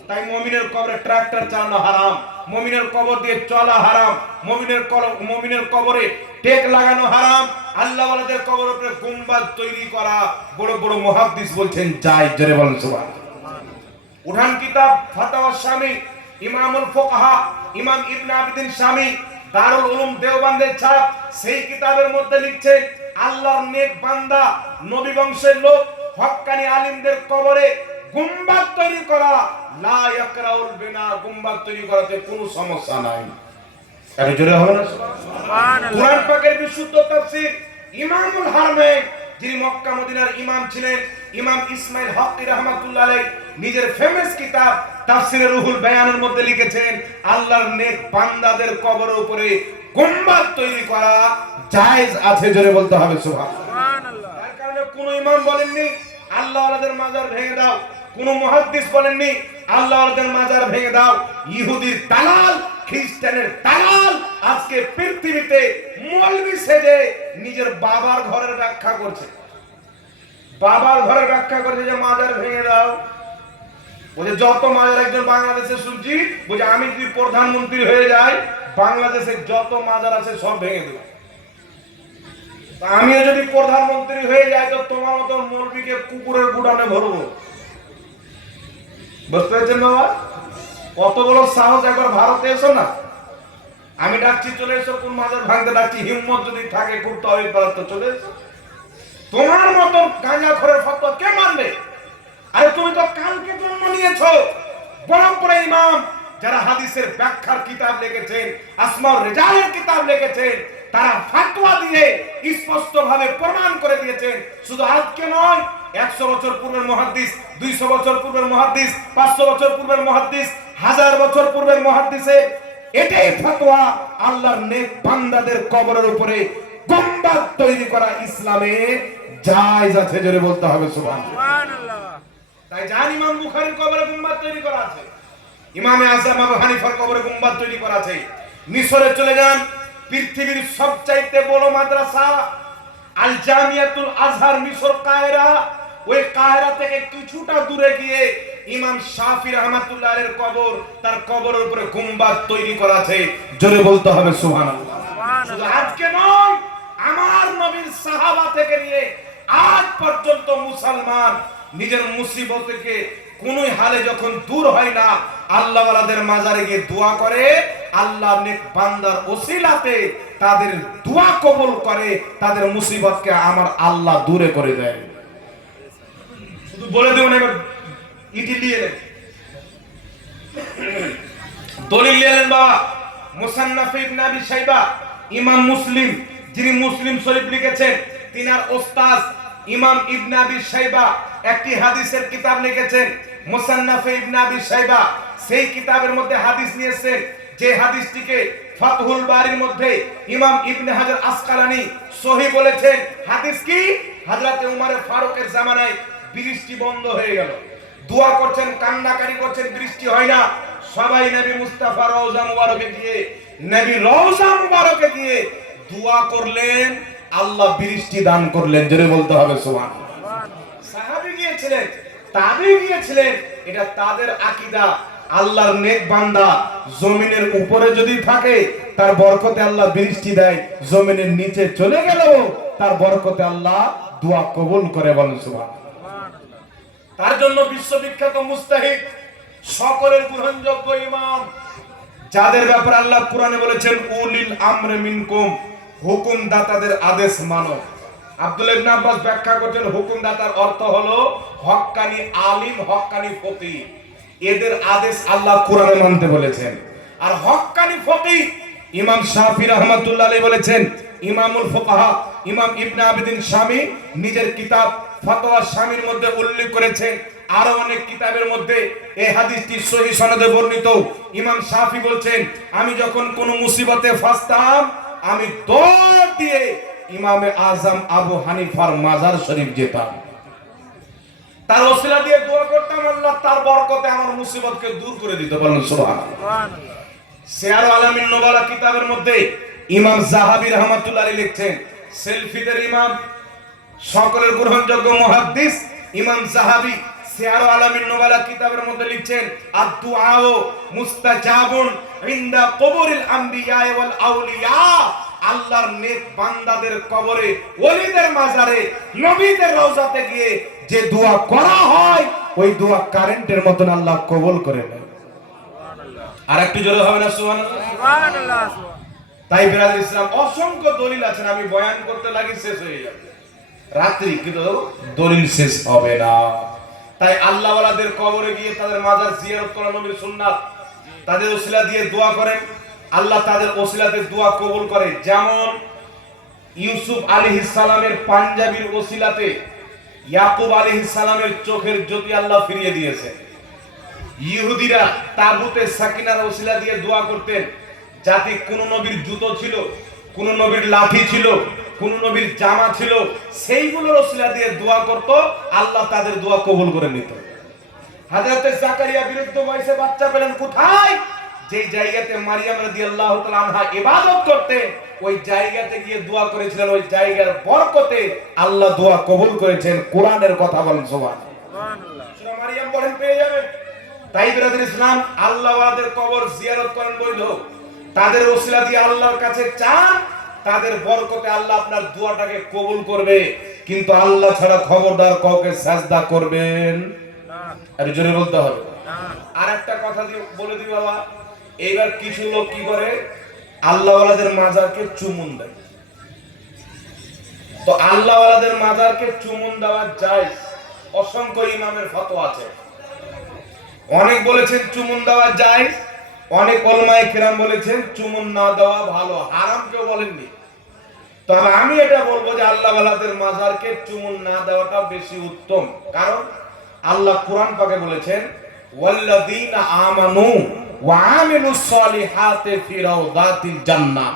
তাই মুমিনের কবরে ট্রাক্টর চালানো হারাম, মুমিনের কবর দিয়ে চলা হারাম, মুমিনের কবরে টেক লাগানো হারাম। আল্লাহওয়ালাদের কবরের উপরে গুম্বাদ তৈরি করা বড় বড় মুহাদ্দিস বলছেন জায়েজ। জোরে বলেন সুবহানাল্লাহ। উঠান কিতাব ফাতাওয়া শামী, ইমামুল ফুকাহা ইমাম ইবনে আবিদিন শামী, দারুল উলুম দেওবন্দের ছাপ, সেই কিতাবের মধ্যে লিখছেন আল্লাহর নেক বান্দা নবী বংশের লোক হক্কানি আলিমদের কবরে গুম্বাদ তৈরি করা লা ইয়াকরাউল বিনা, গুম্বাদ তৈরি করাতে কোনো সমস্যা নাই। আরে জোরে হবে না সুবহানাল্লাহ। কুরআন পাকের বিশুদ্ধ তাফসীর ইমামুল হারমাইন, যিনি মক্কা মদিনার ইমাম ছিলেন, ইমাম ইসমাইল হক্কি রাহমাতুল্লাহ আলাইহি নিজের ফেমাস কিতাব তাফসীরে রুহুল বায়ানের মধ্যে লিখেছেন আল্লাহর নেক বান্দাদের কবরের উপরে গুম্বাদ তৈরি করা জায়েজ আছে। জোরে বলতে হবে সুবহানাল্লাহ। তার কারণে কোন ইমাম বলেননি আল্লাহওয়ালাদের মাজার ভেঙে দাও, কোন মুহাদ্দিস বলেননি আল্লাহওয়ালাদের মাজার ভেঙে দাও। ইহুদির দালাল, খ্রিস্টানের দালাল আজকে পৃথিবীতে মৌলবি সেজে নিজের বাবার ঘরের ব্যাখ্যা করছে, বাবার ঘরের ব্যাখ্যা করছে যে মাজার ভেঙে দাও। বলে যত মাজার একজন বাংলাদেশে শুনছি, বলে আমি যদি প্রধানমন্ত্রী হয়ে যাই বাংলাদেশের যত মাজার আছে সব ভেঙে দেব। আমিও যদি প্রধানমন্ত্রী হয়ে যাই তো তোমার মতো মৌলবীকে কুকুরের গুড়ানে ভরবো। বুঝতে পেরেছেন বাবা? কত বড় সাহস! একবার ভারতে এসো না, আমি ডাকছি চলে এসো, কোন মাজার ভাঙতে ডাকছি, হিম্মত যদি থাকে খুব তবে তো চলে এসো। তোমার মতো গাঁজাখোরের ফতোয়া কে মানবে? আরে তুমি তো কালকে জন্ম নিয়েছো। বড় বড় ইমাম যারা হাদিসের ব্যাখ্যার কিতাব লিখেছেন, আসমাউর রিজালের কিতাব লিখেছেন, তারা ফতোয়া দিয়ে স্পষ্ট ভাবে প্রমাণ করে দিয়েছেন। শুধু আজকে নয়, 100 বছর পূর্বের মুহাদ্দিস, 200 বছর পূর্বের মুহাদ্দিস, 500 বছর পূর্বের মুহাদ্দিস, 1000 বছর পূর্বের মুহাদ্দিসে এটাই ফতোয়া আল্লাহর নেক বান্দাদের কবরের উপরে গুম্বাদ তৈরি করা ইসলামে জায়েজ আছে। জোরে বলতে হবে সুবহানাল্লাহ। তাই জান ইমাম বুখারীর কবরে গুম্বাদ তৈরি করা আছে, ইমামে আযম আবু হানিফার কবরে গুম্বাদ তৈরি করা আছে। মিশরে চলে যান, পৃথিবীর সবচাইতে বড় মাদ্রাসা আল জামিয়াতুল আজহার মিশর কায়রা, ওই কায়রা থেকে কিছুটা দূরে গিয়ে ইমাম শাফি রাহমাতুল্লাহ আলাইহির কবর, তার কবরের উপরে গুম্বাদ তৈরি করা আছে। জোরে বলতে হবে সুবহানাল্লাহ। শুধু আজকে নয়, আমার নবীর সাহাবা থেকে নিয়ে আজ পর্যন্ত মুসলমান নিজের মুসিবত থেকে কোন হালে যখন দূর হয় না, আল্লাহওয়ালাদের মাজারে গিয়ে দোয়া করে, আল্লাহ নেক বান্দার ওসিলাতে তাদের দোয়া কবুল করে, তাদের মুসিবতকে আমার আল্লাহ দূরে করে দেয়। শুধু বলে দেবেন, এবার ইটি নিয়ে নেন, দলিল নিয়ে নেন বাবা। মুসান্নাফ ইবনে আবি শাইবা, ইমাম মুসলিম যিনি মুসলিম শরীফ লিখেছেন, তিনার ওস্তাদ ইমাম ইবনে আবি শাইবা একটি হাদিসের কিতাব লিখেছেন, মুসান্নাফ ইবনে আবি শাইবা। সেই কিতাবের মধ্যে হাদিস নিয়েছেন, যে হাদিসটিকে ফাতহুল বারির মধ্যে ইমাম ইবনে হাজার আসকালানী সহিহ বলেছেন। হাদিস কি? হযরত উমর ফারুকের জামানায় বৃষ্টি বন্ধ হয়ে গেল, দোয়া করছেন, কান্নাকারি করছেন, বৃষ্টি হয় না। সবাই নবী মুস্তাফা রওজা মুবারকে গিয়ে, নবী রওজা মুবারকে গিয়ে দোয়া করলেন, আল্লাহ বৃষ্টি দান করলেন। জোরে বলতে হবে সুবহানাল্লাহ। সাহাবী গিয়েছিলেন, তাবেঈ গিয়েছিলেন, এটা তাদের আকীদা। আল্লাহর নেক বান্দা জমিনের উপরে যদি থাকে তার বরকতে আল্লাহ বৃষ্টি দেয়, জমিনের নিচে চলে গেলেও তার বরকতে আল্লাহ দোয়া কবুল করে। বলেন সুবহানাল্লাহ। তার জন্য বিশ্ববিখ্যাত মুস্তাহিদ, সকলের গ্রহণযোগ্য ইমাম, যাদের ব্যাপারে আল্লাহ কোরআনে বলেছেন উলিল আমরে মিনকুম, হুকুমদাতাদের আদেশ মানো। আব্দুল্লাহ ইবনে আব্বাস ব্যাখ্যা করছেন, হুকুমদাতার অর্থ হলো হক্কানি আলিম, হক্কানি ফকিহ। এদের আদেশ আল্লাহ কোরআনে মানতে বলেছেন। আর হক্কানি ফকিহ ইমাম শাফি রাহমাতুল্লাহ আলাইহি বলেছেন, ইমামুল ফুকাহা ইমাম ইবনে আবিদিন শামী নিজের কিতাব ফাতোয়া শামীর মধ্যে উল্লেখ করেছেন, আরো অনেক কিতাবের মধ্যে এই হাদিসটি সহিহ সনদে বর্ণিত। ইমাম শাফি বলছেন, আমি যখন কোন মুসিবতে ফাঁসতাম আমি দৌড় দিয়ে ইমামে আজম আবু হানিফার মাজার শরীফ যেতাম, তার ওসিলা দিয়ে দোয়া করতাম, আল্লাহ তার বরকতে আমার মুসিবতকে দূর করে দিতে পারলেন। সুবহানাল্লাহ। সুবহানাল্লাহ। সিয়ার আলামিন নুবালা কিতাবের মধ্যে ইমাম যাহাবী রাহমাতুল্লাহ আলাইহি লিখছেন, সেলফিদের ইমাম, সকলের গ্রহণযোগ্য মুহাদ্দিস ইমাম যাহাবী সিয়ার আলামিন নুবালা কিতাবের মধ্যে লিখছেন, আদ-দুআউ মুস্তাজাবুন ইনদা কুবুরিল আমবিয়া ওয়াল আউলিয়া। আল্লাহর নেক বান্দাদের কবরে, ওলিদের মাজারে, নবীদের রওজাতে গিয়ে যে দোয়া করা হয় ওই দোয়া কারেন্টের মতন আল্লাহ কবুল করে নেয়। আর একটু জোরে হবে না সুবহানাল্লাহ? সুবহানাল্লাহ। তাই বিরাদর ইসলাম অসংখ্য দলিল আছেন, আমি বয়ান করতে লাগি শেষ হয়ে যাবে রাত্রি, কিন্তু দলিল শেষ হবে না। তাই আল্লাহ ওয়ালাদের কবরে গিয়ে তাদের মাজার জিয়ারত করা নবীর সুন্নাত। তাদের ওসিলা দিয়ে দোয়া করেন, আল্লাহ তাদের ওসিলাতে দোয়া কবুল করে। যেমন ইউসুফ আলাইহিস সালামের পাঞ্জাবির ওসিলাতে ইয়াকুব আলাইহিস সালামের চোখের জ্যোতি আল্লাহ ফিরিয়ে দিয়েছে। ইহুদিরা তাবুতে সাকিনার ওসিলা দিয়ে দোয়া করতেন, যাতে কোন নবীর জুতো ছিল, কোন নবীর লাঠি ছিল, কোন নবীর জামা ছিল, সেইগুলোর ওসিলা দিয়ে দোয়া করত, আল্লাহ তাদের দোয়া কবুল করে নিত। হযরত জাকারিয়া বিরুদ্ধ বয়সে বাচ্চা পেলেন কোথায়? যেই জায়গাতে মারিয়াম রাদিয়াল্লাহু তাআলা আনহা ইবাদত করতেন, ওই জায়গাতে গিয়ে দোয়া করেছিলেন, ওই জায়গার বরকতে আল্লাহ দোয়া কবুল করেছেন। কোরআনের কথা বলেন সুবহানাল্লাহ। সুবহানাল্লাহ। সূরা মারিয়াম পড়েন, পেয়ে যাবেন। তাই বিরাদর ইসলাম, আল্লাহ ওয়ালাদের কবর জিয়ারত করেন বৈধ, তাদের ওসিলা দিয়ে আল্লাহর কাছে চান, তাদের বরকতে আল্লাহ আপনার দোয়াটাকে কবুল করবে। কিন্তু আল্লাহ ছাড়া খবরদার কাউকে সাজদা করবেন না, আর জোরে বলতে হবে। না। আর একটা কথা বলে দিই বাবা, এইবার কিছু লোক কি করে, আল্লাহ ওয়ালাদের মাজারকে চুমুন দেয়। তো আল্লাহ ওয়ালাদের মাজারকে চুমুন দেওয়া যায়, অসংখ্য ইমামের ফতোয়া আছে। অনেক বলেছেন চুমুন দেওয়া যায়, অনেক উলামায়ে কেরাম বলেছেন চুমুন না দেওয়া ভালো, হারাম কেউ বলেননি। তবে আমি এটা বলবো যে আল্লাহ ওয়ালাদের মাজারকে চুমুন না দেওয়াটা বেশি উত্তম। কারণ আল্লাহ কোরআন পাকে বলেছেন, ওয়াল্লাযীনা আমানু ওয়া আমিলুস সলিহাতি ফি রাউদাতিল জান্নাহ।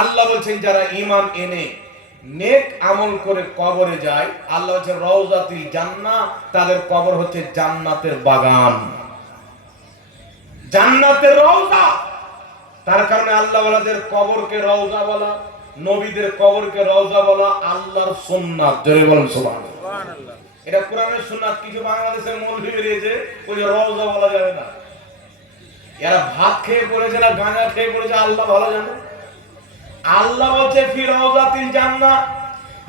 আল্লাহ বলেন যারা ঈমান এনে নেক আমল করে কবরে যায়, আল্লাহ বলেন রাউদাতিল জান্নাহ, তাদের কবর হচ্ছে জান্নাতের বাগান, জান্নাতের রওজা। তার কারণে আল্লাহ ওয়ালাদের কবরকে রওজা বলা, নবীদের কবরকে রওজা বলা আল্লাহর সুন্নাত। জোরে বলেন সুবহানাল্লাহ। সুবহানাল্লাহ। এটা কোরআনের সুন্নাত। কিছু বাংলাদেশের মৌলভী বেরিয়েছে ওই যে রওজা বলা যাবে না, এরা ভাত খেয়ে পড়েছে না গাঁজা খেয়ে পড়েছে, আল্লাহ ভালো জানে। আল্লাহ বলছে ফি রাউদাতিল জান্নাহ,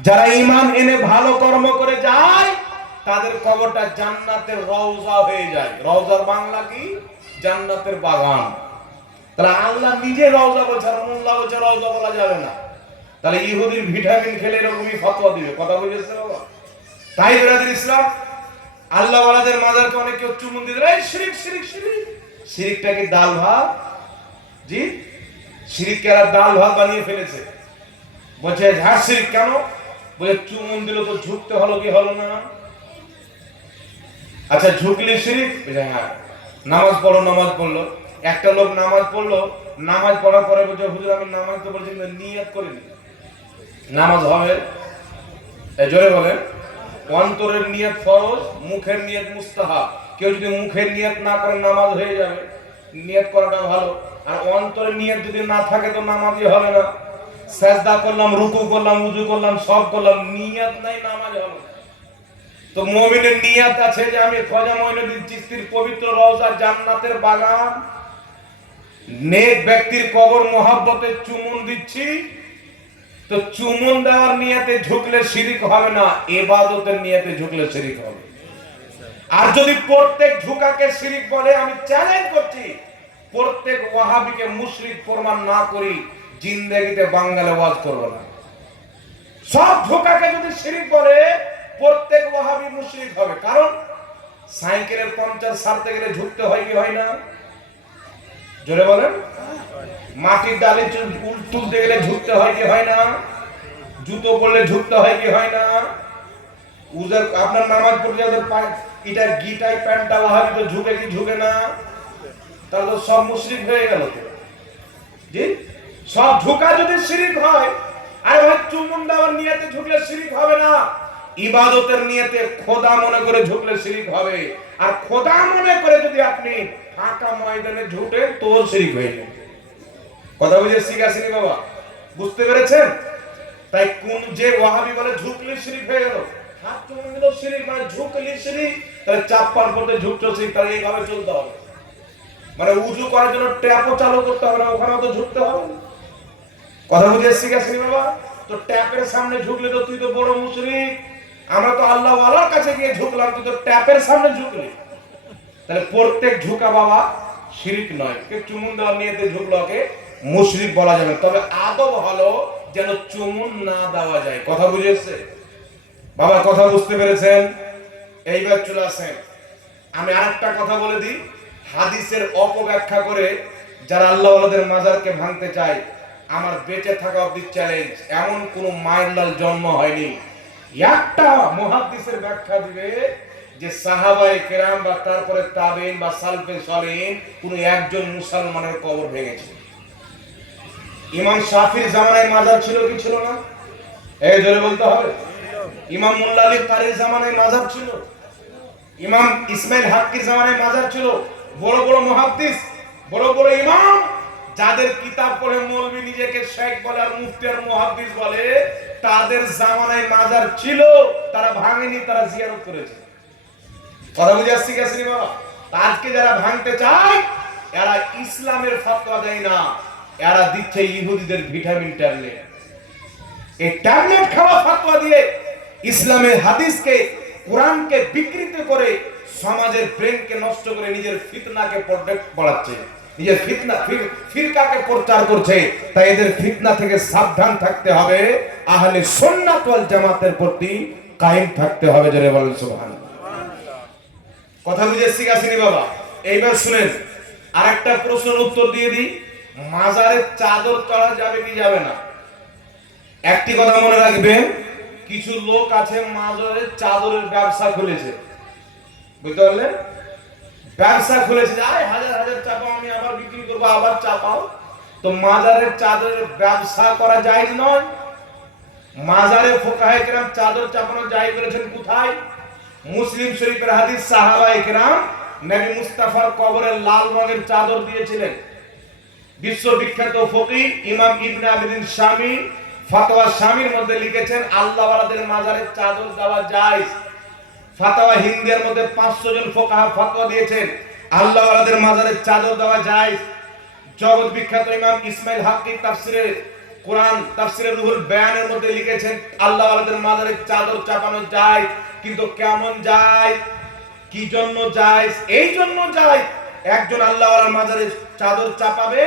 যারা ঈমান এনে ভালো কর্ম করে যায় তাদের কবরটা জান্নাতের রওজা হয়ে যায়। রওজার বাংলা কি? জান্নাতের বাগান। তাহলে আল্লাহ নিজে রওজা বলছে, আর আল্লাহ বলছে রওজা বলা যাবে না। তাহলে ইহুদির ভিটামিন খেলে এরকমই ফতোয়া দিবে, কথা বুঝেছে বাবা? তাই বিরাদর ইসলাম, আল্লাহ ওয়ালাদের মাজারকে অনেক কেউ চুমুন দিয়ে দেয়, শিরিক শিরিক শিরিক। শিরিকটা কি ডাল ভাত? জি, শিরিককে এরা ডাল ভাত বানিয়ে ফেলেছে। বলছে হ্যাঁ শিরিক কেন? বলে চুমুন দিল তো ঝুঁকতে হলো কি হলো না? আচ্ছা ঝুঁকলে শিরিক? হ্যাঁ। নামাজ পড়ো, নামাজ পড়লো, একটা লোক নামাজ পড়লো, নামাজ পড়ার পরে বলছে হুজুর আমি নামাজ তো বলছি কিন্তু নিয়ত করিনি, নামাজ হবে? জোরে বলেন। অন্তরের নিয়ত ফরজ, মুখের নিয়ত মুস্তাহাব। কেউ যদি মুখের নিয়ত না করে নামাজ হয়ে যাবে, নিয়ত করাটা ভালো। আর অন্তরের নিয়ত যদি না থাকে তো নামাজই হবে না। সাজদা করলাম, রুকু করলাম, উযু করলাম, সব করলাম, নিয়ত নাই, নামাজ হবে না। তো মুমিনের নিয়ত আছে যে আমি খাজা মঈনুদ্দিন চিশতির পবিত্র রওজা জান্নাতের বাগান, নেক ব্যক্তির কবর মহব্বতে চুমুন দিচ্ছি, তো চুমুন দেওয়ার নিয়তে ঝুঁকলে শিরিক হবে না, ইবাদতের নিয়তে ঝুঁকলে শিরিক হবে। আর যদি প্রত্যেক ঝুঁকাকে শিরিক বলে, আমি চ্যালেঞ্জ করছি প্রত্যেক ওয়াহাবিকে মুশরিক প্রমাণ না করি জিন্দেগিতে বাঙালি ওয়াজ করব না। সব ঝুঁকাকে যদি শিরিক বলে প্রত্যেক ওয়াহাবি মুশরিক হবে। কারণ সাইকেলের পাংচার সারতে গেলে ঝুঁকতে হয় কি হয় না? জোরে বলেন। মাটির ডালে তুলতে গেলে ঝুঁকতে হয় কি হয় না? জুতো পরলে ঝুঁকতে হয় কি হয় না? আপনার নামাজ পড়লে যাদের এটা গিটাই প্যান্টটা ওয়াহাবি তো ঝুঁকে কি ঝুঁকে না? তাহলে তো সব মুশরিক হয়ে গেল তো। জি, সব ঝুঁকা যদি শিরিক হয়, আরে ভাই চুমুন দেওয়ার নিয়তে ঝুঁকলে শিরিক হবে না, ইবাদতের নিয়তে খোদা মনে করে ঝুঁকলে শিরিক হবে। আর খোদা মনে করে যদি আপনি ফাঁকা ময়দানে ঝুঁকেন তো শিরিক হয়ে যাবে। কথা বুঝে শিখাছিনি বাবা? বুঝতে পেরেছেন? তাই কোন যে ওয়াহাবি বলে ঝুঁকলে শিরিক হয়ে গেল, হাত চুমুন দিল শিরিক, মানে ঝুঁকলে শিরিক, তাহলে চাপ্পার পড়তে ঝুঁকছো শিরিক, তাহলে এইভাবে চলতে হবে। মানে উজু করার জন্য ট্যাপও চালু করতে হবে না, ওখানেও তো ঝুঁকতে হবে। কথা বুঝে শিখাছিনি বাবা? তো ট্যাপের সামনে ঝুঁকলে তো তুই তো বড় মুশরিক। আমরা তো আল্লাহ ওয়ালার কাছে গিয়ে ঝুঁকলাম, তুই তো ট্যাপের সামনে ঝুঁকলি। তাহলে প্রত্যেক ঝুঁকা বাবা শিরিক নয়। কে চুমুন দেওয়ার নিয়তে ঝুঁকলো ওকে মুশরিক বলা যাবে। তবে আদব হলো যেন চুমুন না দেওয়া যায়। কথা বুঝেছে বাবা? কথা বুঝতে পেরেছেন? এইবার চলে আসেন, আমি আরেকটা কথা বলে দিই। হাদিসের অপব্যাখ্যা করে যারা আল্লাহ ওয়ালাদের মাজারকে ভাঙতে চায়, আমার বেঁচে থাকা অবধি চ্যালেঞ্জ, এমন কোন মায়ের লাল জন্ম হয়নি একটা মুহাদ্দিসের ব্যাখ্যা দিবে যে সাহাবায়ে কেরাম বা তারপরে তাবেঈন বা সালফে সালেহিন কোন একজন মুসলমানের কবর ভেঙেছে। ইমাম শাফির জামানায় মাজার ছিল কি ছিল না? এই জোরে বলতে হবে। ইমাম মোল্লা আলী কারির জামানায় মাজার ছিল। ইমাম ইসমাইল হাক্কির জামানায় মাজার ছিল। বড় বড় মুহাদ্দিস, বড় বড় ইমাম, যাদের কিতাব পড়ে মৌলভী নিজেকে শেখ বলে আর মুফতি আর মুহাদ্দিস বলে, তাদের জামানায় মাজার ছিল, তারা ভাঙেনি, তারা জিয়ারত করেছে। কথা বুঝে আসছি গেছি বাবা? আজকে যারা ভাঙতে চায় এরা ইসলামের ফতোয়া দেয় না, এরা দিচ্ছে ইহুদিদের ভিটামিন ট্যাবলেট। এই ট্যাবলেট খাওয়া ফতোয়া দিয়ে ইসলামের হাদিসকে কোরআনকে বিকৃত করে সমাজের ব্রেনকে নষ্ট করে নিজের ফিতনাকে প্রোটেক্ট করাচ্ছে, নিজের ফিরকাকে প্রচার করছে। তাই এদের ফিতনা থেকে সাবধান থাকতে হবে, আহলে সুন্নাত ওয়াল জামাতের প্রতি কায়েম থাকতে হবে। জোরে বলেন সুবহানাল্লাহ। কথা বুঝে শিখাছিনি বাবা? এইবার শুনেন, আরেকটা প্রশ্নের উত্তর দিয়ে দিই। মাজারে চাদর চড়া যাবে কি যাবে না? একটি কথা মনে রাখবেন, কিছু লোক আছে মাজারে চাদরের ব্যবসা খুলেছে। বুঝতে পারলেন? ব্যবসা খুলেছে, আয় হাজার হাজার চাপাও, আমি আবার বিক্রি করবো, আবার চাপাও। তো মাজারের চাদরের ব্যবসা করা জায়েজ নয়। মাজারে ফুকাহায়ে কেরাম চাদর চাপানো জায়েজ করেছেন কোথায়? মুসলিম শরীফের হাদিস, সাহাবায়ে কেরাম নবী মুস্তাফার কবরে লাল রঙের চাদর দিয়েছিলেন। বিশ্ববিখ্যাত ফকিহ ইমাম ইবনে আবিদিন শামী ফাতোয়া শামীর মধ্যে লিখেছেন, আল্লাহ ওয়ালাদের মাজারে চাদর দেওয়া জায়েজ। ফাতোয়া হিন্দের মধ্যে 500 জন ফুকাহা ফতোয়া দিয়েছেন আল্লাহ ওয়ালাদের মাজারে চাদর দেওয়া জায়েজ। জগৎ বিখ্যাত ইমাম ইসমাইল হাক্কি তাফসিরে কোরআন, তাফসিরে রুহুল বায়ানের মধ্যে লিখেছেন, আল্লাহ ওয়ালাদের মাজারে চাদর চাপানো জায়েজ। কিন্তু কেমন জায়েজ, কি জন্য জায়েজ? এই জন্য জায়েজ, একজন আল্লাহ ওয়ালার মাজারে চাদর চাপাবে,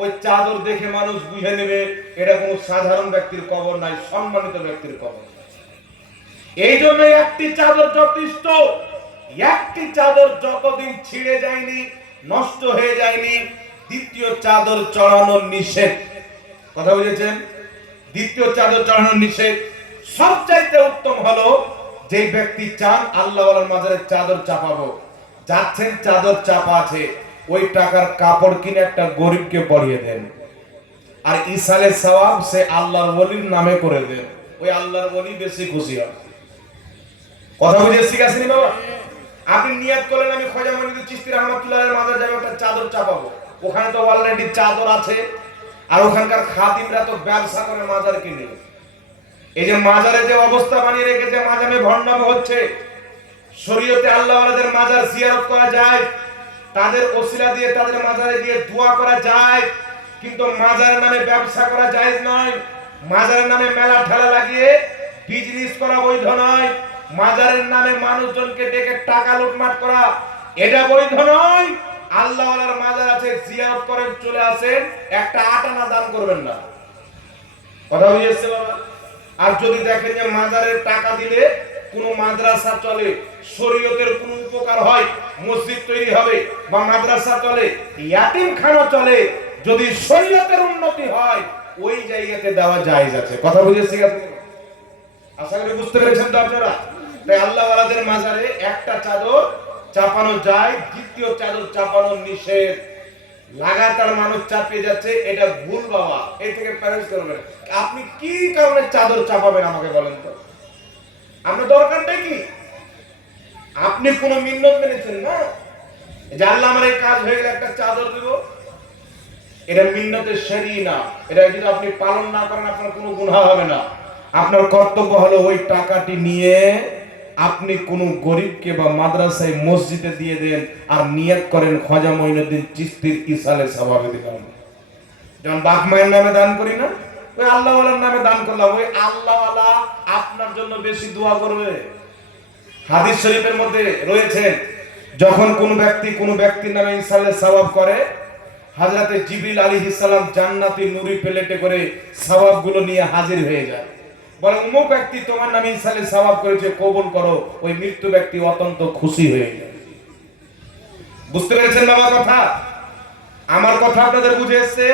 ওই চাদর দেখে মানুষ বুঝে নেবে এটা কোনো সাধারণ ব্যক্তির কবর নাই, সম্মানিত ব্যক্তির কবর। এই জন্য একটি চাদর যথেষ্ট। একটি চাদর যতদিন ছিঁড়ে যায়নি, নষ্ট হয়ে যায়নি, দ্বিতীয় চাদর চড়ানো নিষেধ। কথা বুঝেছেন? দ্বিতীয় চাদর চড়ানো নিষেধ। সবচাইতে উত্তম হলো যে ব্যক্তি চান আল্লাহ ওয়ালার মাজারে চাদর চাপাবো, যাচ্ছেন চাদর চাপা আছে, ওই টাকার কাপড় কিনে একটা গরিবকে পরিয়ে দেন, আর ইসালে সওয়াব সে আল্লাহর ওলির নামে করে দেন। ওই আল্লাহর ওলি বেশি খুশি হয়। কথা বুঝে শিখাছিনি বাবা? আপনি নিয়ত করলেন আমি খাজা মঈনুদ্দিন চিশতি রাহমাতুল্লাহের মাজারে যাবো, একটা চাদর চাপাবো। ওখানে তো অলরেডি চাদর আছে, আর ওখানকার খাদিমরা তো ব্যবসা করে মাজার কিনে। এই যে মাজারে যে অবস্থা বানিয়ে রেখেছে, মাজারে ভণ্ডামি হচ্ছে। শরীয়তে আল্লাহ ওয়ালাদের মাজার জিয়ারত করা যায়, তাদের ওসিলা দিয়ে তাদের মাজারে গিয়ে দোয়া করা যায়, কিন্তু মাজারের নামে ব্যবসা করা জায়েজ নয়। মাজারের নামে মেলা ঠেলা লাগিয়ে বিজনেস করা বৈধ নয়। মাজারের নামে মানুষজনকে ডেকে টাকা লুটমাট করা, এটা বৈধ নয়। আল্লাহ ওয়ালার মাজার আছে, জিয়ারত করেন, চলে আসেন, একটা আটানা দান করবেন না। কথা বুঝেছে বাবা? আর যদি দেখেন যে মাজারের টাকা দিলে কোনো মাদ্রাসা চলে, শরীয়তের কোনো উপকার হয়, মসজিদ তৈরি হবে বা মাদ্রাসা চলে, ইয়াতিমখানা চলে, যদি শরীয়তের উন্নতি হয়, ওই জায়গাতে দেওয়া জায়েজ আছে। কথা বুঝেছি? আশা করি বুঝতে পেরেছেন তো আপনারা? তাই আল্লাহ ওয়ালাদের মাজারে একটা চাদর চাপানো যায়, দ্বিতীয় চাদর চাপানো নিষেধ। লাগাতার মানুষ চাপিয়ে যাচ্ছে, এটা ভুল বাবা, এই থেকে প্যারেন্টস করবেন। আপনি কি কারণে চাদর চাপাবেন আমাকে বলেন তো? আপনার দরকারটা কি? আপনি কোন মিন্নত মেনেছেন না যে আল্লাহ আমার এই কাজ হয়ে গেলে একটা চাদর দেব? এটা মিন্নতের শরী না। এটা যদি আপনি পালন না করেন আপনার কোনো গুনাহ হবে না। আপনার কর্তব্য হলো ওই টাকাটি নিয়ে আপনি কোন গরিবকে বা মাদ্রাসায় মসজিদে দিয়ে দেন, আর নিয়ত করেন খাজা মঈনুদ্দিন চিশতির ইসালে সওয়াবে দিলাম। যখন বাপ মায়ের নামে দান করি না, ওই আল্লাহ ওয়ালার নামে দান করলাম, ওই আল্লাহ ওয়ালা আপনার জন্য বেশি দোয়া করবে। হাদিস শরীফের মধ্যে রয়েছে, যখন কোন ব্যক্তির নামে ইসালে সওয়াব করে, হযরতে জিবরিল আলাইহিস সালাম জান্নাতি নুরি প্লেটে করে সওয়াবগুলো নিয়ে হাজির হয়ে যায়, বলে অমুক ব্যক্তি তোমার নামে ইসালে সওয়াব করেছে, কবুল করো। ওই মৃত্যু ব্যক্তি অত্যন্ত খুশি হয়ে যায়। বুঝতে পেরেছেন বাবা কথা? আমার কথা আপনাদের বুঝে এসেছে?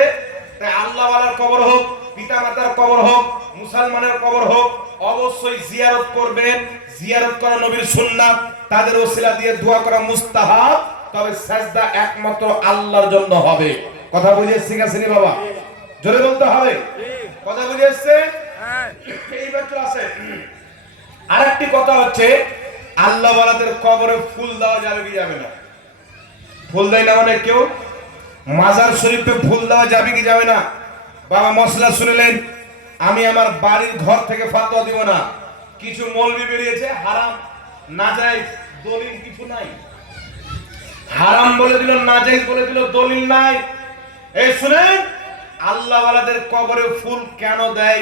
তাই আল্লাহ ওয়ালার কবর হোক, পিতা মাতার কবর হোক, মুসলমানের কবর হোক, অবশ্যই জিয়ারত করবেন। জিয়ারত করা নবীর সুন্নাত, তাদের ওসিলা দিয়ে দোয়া করা মুস্তাহাব। তবে সাজদা একমাত্র আল্লাহর জন্য হবে। কথা বুঝে এসেছে গেছেনি বাবা? জোরে বলতে হবে। কথা বুঝে এসেছে? হ্যাঁ। এইবার তো আছে আরেকটি কথা হচ্ছে, আল্লাহ ওয়ালাদের কবরে ফুল দেওয়া যাবে কি যাবে না? ফুল দেয় না মানে কেউ মাজার শরীফে ফুল দেওয়া যাবে কি যাবে না? বাবা মশলা শুনলেন, আমি আমার বাড়ির ঘর থেকে ফতোয়া দিব না। কিছু মৌলবি বেরিয়েছে, হারাম নাজায়েজ দলিল কিছু নাই, হারাম বলে দিল, নাজায়েজ বলে দিল, দলিল নাই। এই শুনেন, আল্লাহ ওয়ালাদের কবরে ফুল কেন দেয়?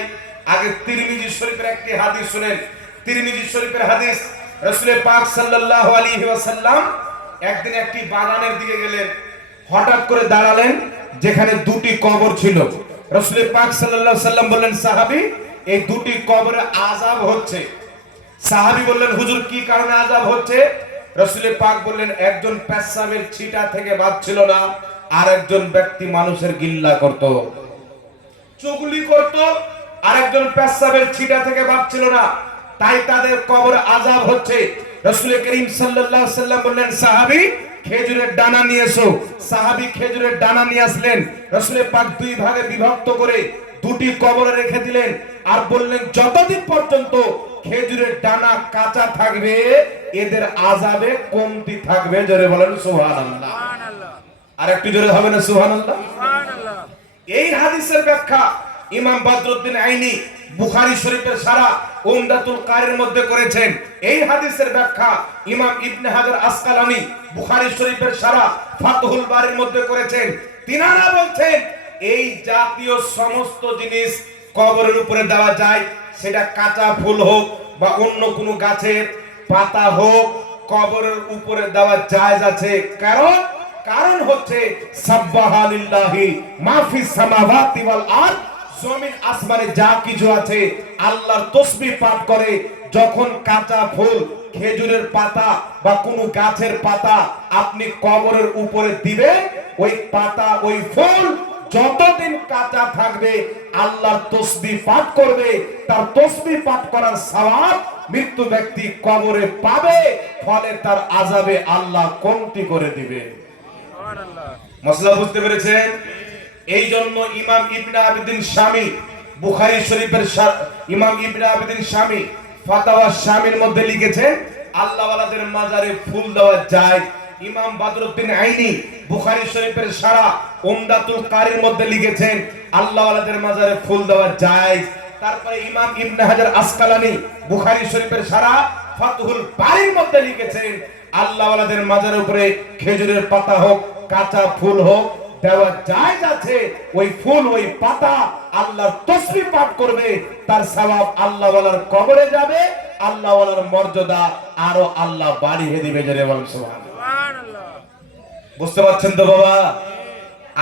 আগে তিরমিজি শরীফের একটি হাদিস শুনেন। তিরমিজি শরীফের হাদিস, রাসূল পাক সাল্লাল্লাহু আলাইহি ওয়াসাল্লাম একদিন একটি বাগানের দিকে গেলেন, হঠাৎ করে দাঁড়ালেন যেখানে দুটি কবর ছিল। রাসূল পাক সাল্লাল্লাহু আলাইহি ওয়াসাল্লাম বললেন, সাহাবী, এই দুটি কবরে আযাব হচ্ছে। সাহাবী বললেন, হুজুর কি কারণে আযাব হচ্ছে? রাসূল পাক বললেন, একজন পেশাবের ছিটা থেকে বাঁচছিল না, আর একজন ব্যক্তি মানুষের গিল্লা করত, চুগলি করত, আরেকজন পেশাবের ছিটা থেকে বাঁচছিল না, তাই তাদের কবরে আযাব হচ্ছে। রাসূল করিম সাল্লাল্লাহু আলাইহি ওয়াসাল্লাম বললেন, সাহাবী খেজুরের ডানা নিয়ে এসো। সাহাবী খেজুরের ডানা নিয়ে আসলেন। রাসূল পাক দুই ভাগে বিভক্ত করে দুটি কবরে রেখে দিলেন, আর বললেন, যতদিন পর্যন্ত খেজুরের ডানা কাঁচা থাকবে এদের আযাবে কমতি থাকবে। জোরে বলেন সুবহানাল্লাহ। সুবহানাল্লাহ। আর একটু জোরে হবে না সুবহানাল্লাহ? সুবহানাল্লাহ। এই হাদিসের ব্যাখ্যা ইমাম বদরুদ্দিন আইনি বুখারী শরীফের সারা উমদাতুল কারির মধ্যে করেছেন। এই হাদিসের ব্যাখ্যা ইমাম ইবনে হাজার আসকালানী বুখারী শরীফের সারা ফাতহুল বারীর মধ্যে করেছেন। তিনারা বলছেন, এই জাতীয় সমস্ত জিনিস কবরের উপরে দেওয়া যায়, সেটা কাঁচা ফুল হোক বা অন্য কোনো গাছের পাতা হোক, কবরের উপরে দেওয়া জায়েজ আছে। কারণ হচ্ছে সাব্বাহা লিল্লাহি মা ফিস সামাওয়াতি ওয়াল আরদ, জমিন আসমানে যা কিছু আছে আল্লাহর তাসবিহ পাঠ করে। যখন কাঁচা ফুল, খেজুরের পাতা বা কোনো গাছের পাতা আপনি কবরের উপরে দিবেন, ওই পাতা ওই ফুল যতদিন কাঁচা থাকবে আল্লাহর তাসবিহ পাঠ করবে। তার তাসবিহ পাঠ করার সওয়াব মৃত্যু ব্যক্তি কবরে পাবে, ফলে তার আযাবে আল্লাহ কমতি করে দিবে। সুবহানাল্লাহ। মসলা বুঝতে পেরেছেন? এই জন্য ইমাম ইবনে আবিদিন শামী বুখারী শরীফের ইমাম ইবনে আবিদিন শামী ফাতাওয়া শামীর মধ্যে লিখেছেন, আল্লাহ ওয়ালাদের মাজারে ফুল দেওয়া যায়। ইমাম বদরুদ্দিন আইনি বুখারী শরীফের সারা উমদাতুল কারির মধ্যে লিখেছেন, আল্লাহ ওয়ালাদের মাজারে ফুল দেওয়া যায়। তারপরে ইমাম ইবনে হাজার আসকালানী বুখারী শরীফের সারা ফাতহুল বারীর মধ্যে লিখেছেন, আল্লাহ ওয়ালাদের মাজারের উপরে খেজুরের পাতা হোক, কাঁচা ফুল হোক, দেওয়া জায়েজ আছে। ওই ফুল ওই পাতা আল্লাহর তাসবিহ পাঠ করবে, তার সওয়াব আল্লাহ ওয়ালার কবরে যাবে, আল্লাহ ওয়ালার মর্যাদা আরো আল্লাহ বাড়িয়ে দিবে। জোরে বলেন সুবহানাল্লাহ। সুবহানাল্লাহ। বুঝতে পারছেন তো বাবা?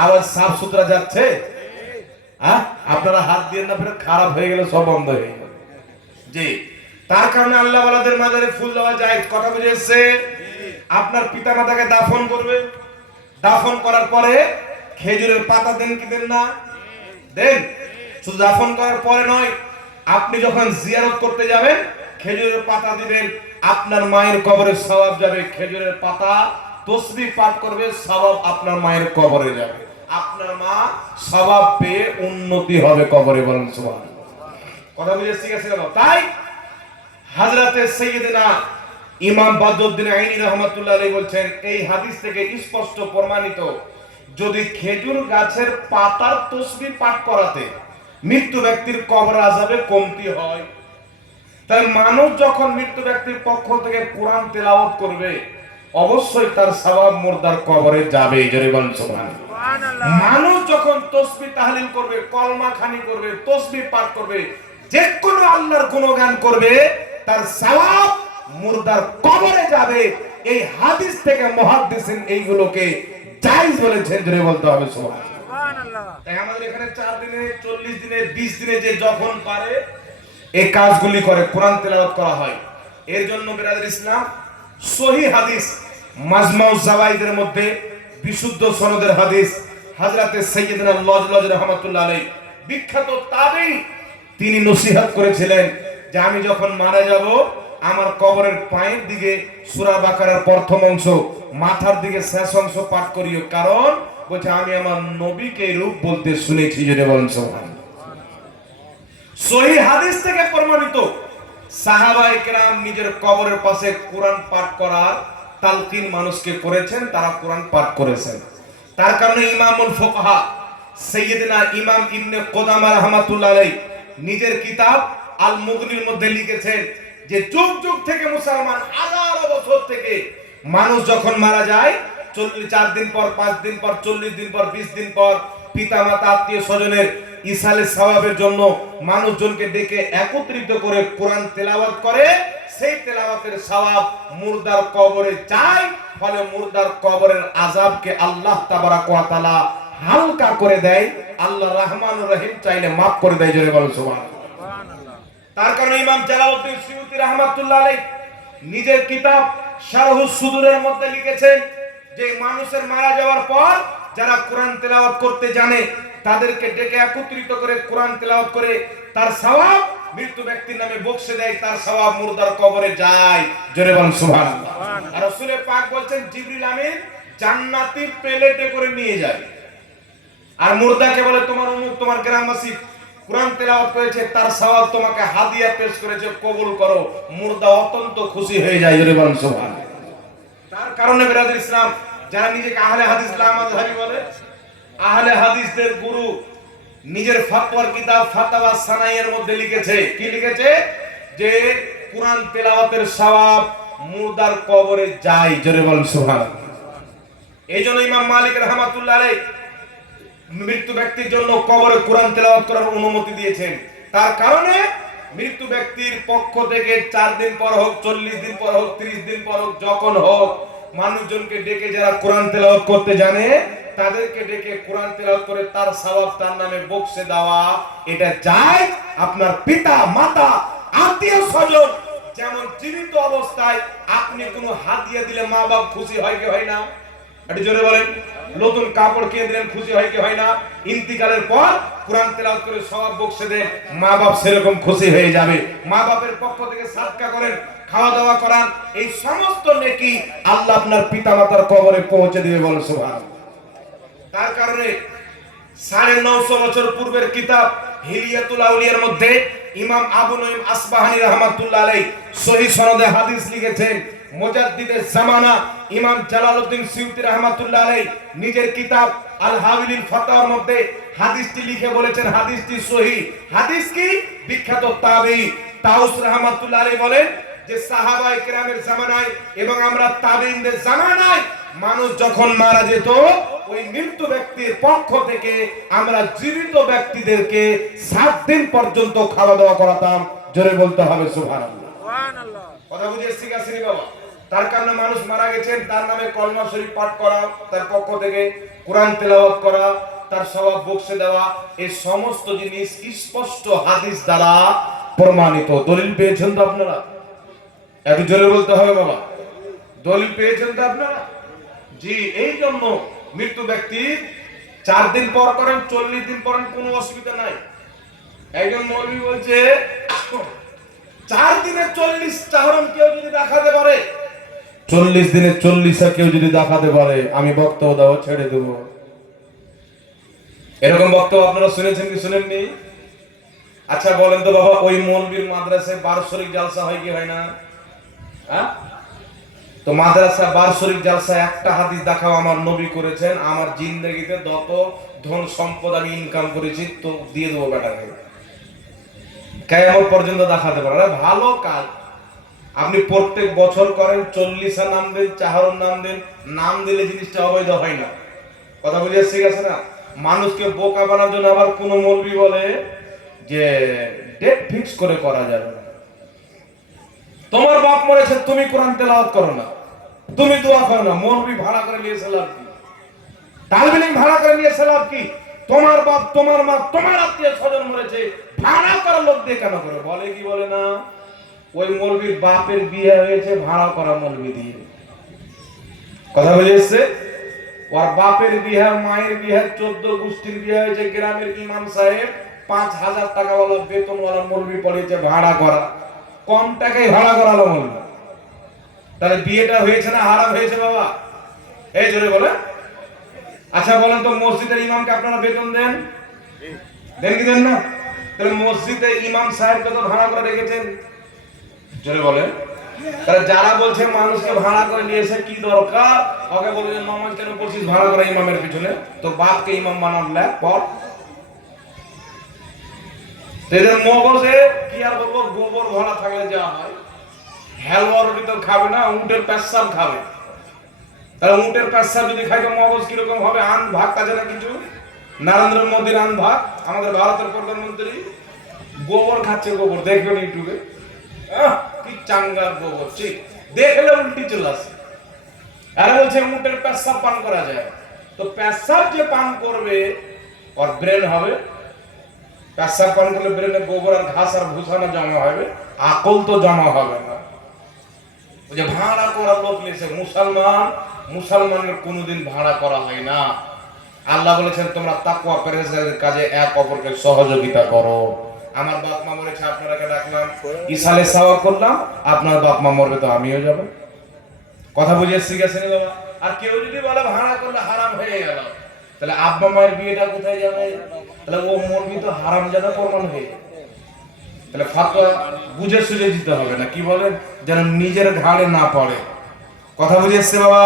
আওয়াজ সাফ সুতরা যাচ্ছে? হ্যাঁ, আপনারা হাত দিয়ে না ফেরে খারাপ হয়ে গেলে সব বন্ধ হয়ে গেল। জি, তার কারণে আল্লাহ ওয়ালাদের মাজারে ফুল দেওয়া যায়। কথা বুঝে এসেছে? আপনার পিতা মাতাকে দাফন করবে, দাফন করার পরে খেজুরের পাতা দেন কি দেন না? দেন। শুধু দাফন করার পরে নয়, আপনি যখন জিয়ারত করতে যাবেন খেজুরের পাতা দিবেন, আপনার মায়ের কবরে সওয়াব যাবে। খেজুরের পাতা তসবিহ পাঠ করবে, সওয়াব আপনার মায়ের কবরে যাবে। আপনার মা সওয়াব পেয়ে উন্নতি হবে কবরে। বলেন সুবহানাল্লাহ। কথা বুঝে শিখেছে গেল। তাই হযরতে সাইয়্যিদনা ইমাম বদরুদ্দিন আইনি রাহমাতুল্লাহ আলাইহি বলছেন, এই হাদিস থেকে স্পষ্ট প্রমাণিত, যদি খেজুর গাছের পাতার তসবিহ পাঠ করাতে মৃত্যু ব্যক্তির কবর আযাবে কমতি হয়, তাই মানুষ যখন মৃত্যু ব্যক্তির পক্ষ থেকে কোরআন তেলাওয়াত করবে অবশ্যই তার সওয়াব মুর্দার কবরে যাবে। জোরে বলেন সুবহানাল্লাহ। সুবহানাল্লাহ। মানুষ যখন তাসবিহ তাহলিল করবে, কলমা খানি করবে, তাসবিহ পাঠ করবে, যে কোনো আল্লাহর গুণগান করবে, তার সওয়াব মুর্দার কবরে যাবে। এই হাদিস থেকে মুহাদ্দিসিন এইগুলোকে জায়েজ বলেছেন। জোরে বলতে হবে সুবহানাল্লাহ। সুবহানাল্লাহ। তাই আমাদের এখানে 4 দিনে, 40 দিনে, 20 দিনে যে যখন পারে এই কাজগুলি করে, কোরআন তেলাওয়াত করা হয়। এর জন্য বিরাদর ইসলাম সহিহ হাদিস মাজমাউ জাওয়াইদের মধ্যে বিশুদ্ধ সনদের হাদিস হযরতে সাইয়্যিদনা লজলজ রাহমাতুল্লাহ আলাইহি বিখ্যাত তাবেঈ, তিনি নসিহত করেছিলেন যে আমি যখন মারা যাব আমার কবরের পায়ের দিকে সূরা বাকারার প্রথম অংশ, মাথার দিকে শেষ অংশ পাঠ করিও, কারণ বলছে আমি আমার নবীকে রূপ বলতে শুনেছি। যদি বলেন সুবহানাল্লাহ। সহিহ হাদিস থেকে প্রমাণিত, সাহাবায়ে কেরাম নিজের কবরের পাশে কোরআন পাঠ করার তালকিন মানুষকে করেছেন, তারা কোরআন পাঠ করেছেন। তার কারণে ইমামুল ফুকাহা সাইয়্যিদনা ইমাম ইবনে কুদামা রাহমাতুল্লাহ আলাইহি নিজের কিতাব আল মুগনির মধ্যে লিখেছেন যে যুগ যুগ থেকে মুসলমান, হাজারো বছর থেকে মানুষ যখন মারা যায় 4 দিন পর, 5 দিন পর, 40 দিন পর, 20 দিন পর পিতা মাতা আত্মীয় স্বজনের ইসালে সওয়াবের জন্য মানুষজনকে ডেকে একত্রিত করে কোরআন তেলাওয়াত করে। সেই তেলাওয়াতের সওয়াব মুর্দার কবরে যায়, ফলে মুর্দার কবরের আযাবকে আল্লাহ তাবারাক ওয়া তাআলা হালকা করে দেয়। আল্লাহ রহমানুর রহিম চাইলে maaf করে দেয়। জোরে বলেন সুবহানাল্লাহ। সুবহানাল্লাহ। তার কারণে ইমাম জালালউদ্দিন সুয়ুতী রাহমাতুল্লাহ আলাইহি নিজের কিতাব শারহুস সুদুরের মধ্যে লিখেছেন যে মানুষের মারা যাওয়ার পর যারা কোরআন তেলাওয়াত করতে জানে তাদেরকে ডেকে একত্রিত করে কোরআন তেলাওয়াত করে তার সওয়াব মৃত্যু ব্যক্তির নামে বকশে দেয়, তার সওয়াব মুর্দার কবরে যায়। জোরে বলেন সুবহানাল্লাহ। আর রাসূল পাক বলেন জিবরিল আমিন জান্নাতি প্লেটে করে নিয়ে যায়, আর মুর্দাকে বলে তোমার অমুক তোমার গ্রামবাসী কোরআন তেলাওয়াত করেছে, তার সওয়াব তোমাকে হাদিয়া পেশ করেছে, কবুল করো। মুর্দা অত্যন্ত খুশি হয়ে যায়। জোরে বলেন সুবহানাল্লাহ। তার কারণে বিরাদর ইসলাম যারা নিজেকে আহলে হাদিস লা মাযহাবী বলে, আহলে হাদিসদের গুরু নিজের ফাতওয়ার কিতাব ফাতাওয়া সানাইয়ের মধ্যে লিখেছে, কি লিখেছে? যে কোরআন তেলাওয়াতের সওয়াব মুর্দার কবরে যায়। জোরে বলেন সুবহানাল্লাহ। এইজন্য ইমাম মালিক রাহমাতুল্লাহ আলাইহি মৃত্যু ব্যক্তির জন্য কবরে কোরআন তেলাওয়াত করার অনুমতি দিয়েছেন। তার কারণে মৃত্যু ব্যক্তির পক্ষ থেকে 4 দিন পর হোক, 40 দিন পর হোক, 30 দিন পর হোক, যখন হোক মানুষজনকে ডেকে যারা কোরআন তেলাওয়াত করতে জানে তাদেরকে ডেকে কোরআন তেলাওয়াত করে তার সওয়াব তার নামে বকশে দেওয়া, এটা যায়। আপনার পিতা মাতা আত্মীয় স্বজন যেমন জীবিত অবস্থায় আপনি কোনো হাদিয়া দিলে মা বাপ খুশি হয় কি হয় না? একটু জোরে বলেন। নতুন কাপড় কিনে দিলেন খুশি হয় কি হয় না? ইন্তিকালের পর কোরআন তেলাওয়াত করে সওয়াব বকশে দেন, মা বাপ সেরকম খুশি হয়ে যাবে। মা বাপের পক্ষ থেকে সাদকা করেন, খাওয়া দাওয়া করান, এই সমস্ত নেকি আল্লাহ আপনার পিতা মাতার কবরে পৌঁছে দিবে। বলেন সুবহানাল্লাহ। তার কারণে 950 বছর পূর্বের কিতাব হিলিয়াতুল আউলিয়ার মধ্যে ইমাম আবু নঈম আসবাহানী রাহমাতুল্লাহ আলাইহি সহিহ সনদে হাদিস লিখেছেন। মুজাদ্দিদে জামানা ইমাম জালালউদ্দিন সুয়ুতী রাহমাতুল্লাহ আলাইহি নিজের কিতাব আল হাবিলিল ফাতাওয়ার মধ্যে হাদিসটি লিখে বলেছেন হাদিসটি সহিহ। হাদিস কি? বিখ্যাত তাবেঈ তাউস রাহমাতুল্লাহ আলাইহি বলেন যে সাহাবায়ে কেরামের জামানায় এবং আমরা তাবেঈনদের জামানায় মানুষ যখন মারা যেত ওই মৃত্যু ব্যক্তির পক্ষ থেকে আমরা জীবিত ব্যক্তিদেরকে 7 দিন পর্যন্ত খাওয়া দাওয়া করাতাম। জোরে বলতে হবে সুবহানাল্লাহ। সুবহানাল্লাহ। কথা বুঝে শিখাছিনি বাবা? তার কারণে মানুষ মারা গেছেন তার নামে কলমা শরীফ পাঠ করা, তার পক্ষ থেকে কোরআন তেলাওয়াত করা, তার সওয়াব বকশে দেওয়া, এই সমস্ত জিনিস স্পষ্ট হাদিস দ্বারা প্রমাণিত। দলিল পেয়েছেন তো আপনারা? একটু জোরে বলতে হবে বাবা। দলিল পেয়েছেন তো আপনারা? জি। এই জন্য মৃত্যু ব্যক্তি 4 দিন পর করেন, 40 দিন পরেন, কোনো অসুবিধা নাই। একজন মৌলবী বলছে 4 দিনে 40 চাহরম কেউ যদি দেখাতে পারে, 40 দিনে 40 কেউ যদি দেখাতে পারে, আমি বক্তব্য দাও ছেড়ে দেব। এরকম বক্তব্য আপনারা শুনেছেন কি শুনেননি? আচ্ছা বলেন তো বাবা, ওই মৌলবীর মাদ্রাসায় বার্ষিক জালসা হয় কি হয় না? হ্যাঁ, তো মাদ্রাসা বার্ষিক জালসায় একটা হাদিস দেখাও আমার নবী করেছেন, আমার জিন্দেগিতে যত ধন সম্পদ আমি ইনকাম করেছি তো দিয়ে দেবো বেটাকে, কিয়ামত পর্যন্ত দেখাতে পারে। ভালো কাজ আপনি প্রত্যেক বছর করেন, 40 নাম দেন, চাহরুন নাম দেন, নাম দিলে জিনিসটা অবৈধ হয় না। কথা বুঝে ঠিক আছে না? মানুষকে বোকা বানানোর জন্য আবার কোন মৌলবি বলে যে ডেট ফিক্স করে করা যাবে না। তোমার বাপ মরেছে, তুমি কোরআন তেলাওয়াত করো না, তুমি দোয়া করো না, মৌলবি ভাড়া করে নিয়ে লাভ কি? তালবিলিং ভাড়া করে নিয়ে লাভ কি? তোমার বাপ, তোমার মা, তোমার আত্মীয় স্বজন মরেছে, ভাড়া করা লোক দিয়ে কেন করে? বলে কি বলে না? ওই মৌলবীর বাপের বিয়ে হয়েছে ভাড়া করা মৌলবি দিয়ে। কথা বুঝে এসছে? ওর বাপের বিয়ে, মায়ের বিয়ে, 14 গোষ্ঠীর বিয়ে হয়েছে, গ্রামের ইমাম সাহেব 5,000 টাকাওয়ালা বেতনওয়ালা মৌলবি পড়েছে ভাড়া করা, কম টাকায় ভাড়া করালো মৌলবি। তাহলে বিয়েটা হয়েছে না হারাম হয়েছে বাবা? এই জোরে বলে। আচ্ছা বলেন তো, মসজিদের ইমামকে আপনারা বেতন দেন? দেন কি দেন না? তাহলে মসজিদে ইমাম সাহেবকে তো ভাড়া করে রেখেছেন। জোরে বলেন। তাহলে যারা বলছে মানুষকে ভাড়া করে নিয়ে এসে কি দরকার, ওকে বলে যে নামাজ কেন পড়ছিস ভাড়া করে ইমামের পিছনে, তো বাপকে ইমাম বানালে পর। এদের মগজে কি আর বলবো, গোবর ভরা থাকলে যা হয়, হেলওয়া রুটি তো খাবে না, উটের পেশাব খাবে। তাহলে উটের পেশাব যদি খাই তো মগজ কিরকম হবে? আন ভাগ কাজে না কিছু। নরেন্দ্র মোদীর আন ভাগ, আমাদের ভারতের প্রধানমন্ত্রী গোবর খাচ্ছে, গোবর দেখবেন ইউটিউবে, কি চাঙ্গার গোবর, ঠিক দেখলে উল্টি চলে আসে। আর বলছে উটের পেশাব পান করা যায়। তো পেশাব যে পান করবে ওর ব্রেন হবে, পেশাব পান করলে ব্রেনে গোবর আর ঘাস আর ভুসা না জমা হবে, আকল তো জমা হবে না। ওই যে ভাড়া করা লোক নিয়েছে, মুসলমানের কোনোদিন ভাড়া করা হয় না। আল্লাহ বলেছেন তোমরা তাকওয়া পরহেজগারির কাজে এক অপরকে সহযোগিতা করো। আমার বাপ মা মরেছে, আপনারাকে ডাকলাম, ইসালে সাওয়া করলাম, আপনার বাপ মা মরবে তো আমিও যাব। কথা বুঝে শিখেছেন বাবা? আর কেউ যদি বলে ভাড়া করলে হারাম হয়ে গেল, তাহলে আব্বা মায়ের বিয়েটা কোথায় যাবে? তাহলে ও মরবি তো হারাম জানা প্রমাণ হয়ে। তাহলে ফাতোয়া বুঝে সুঝে দিতে হবে না, কি বলেন, যেন নিজের ঘাড়ে না পড়ে। কথা বুঝে এসছে বাবা?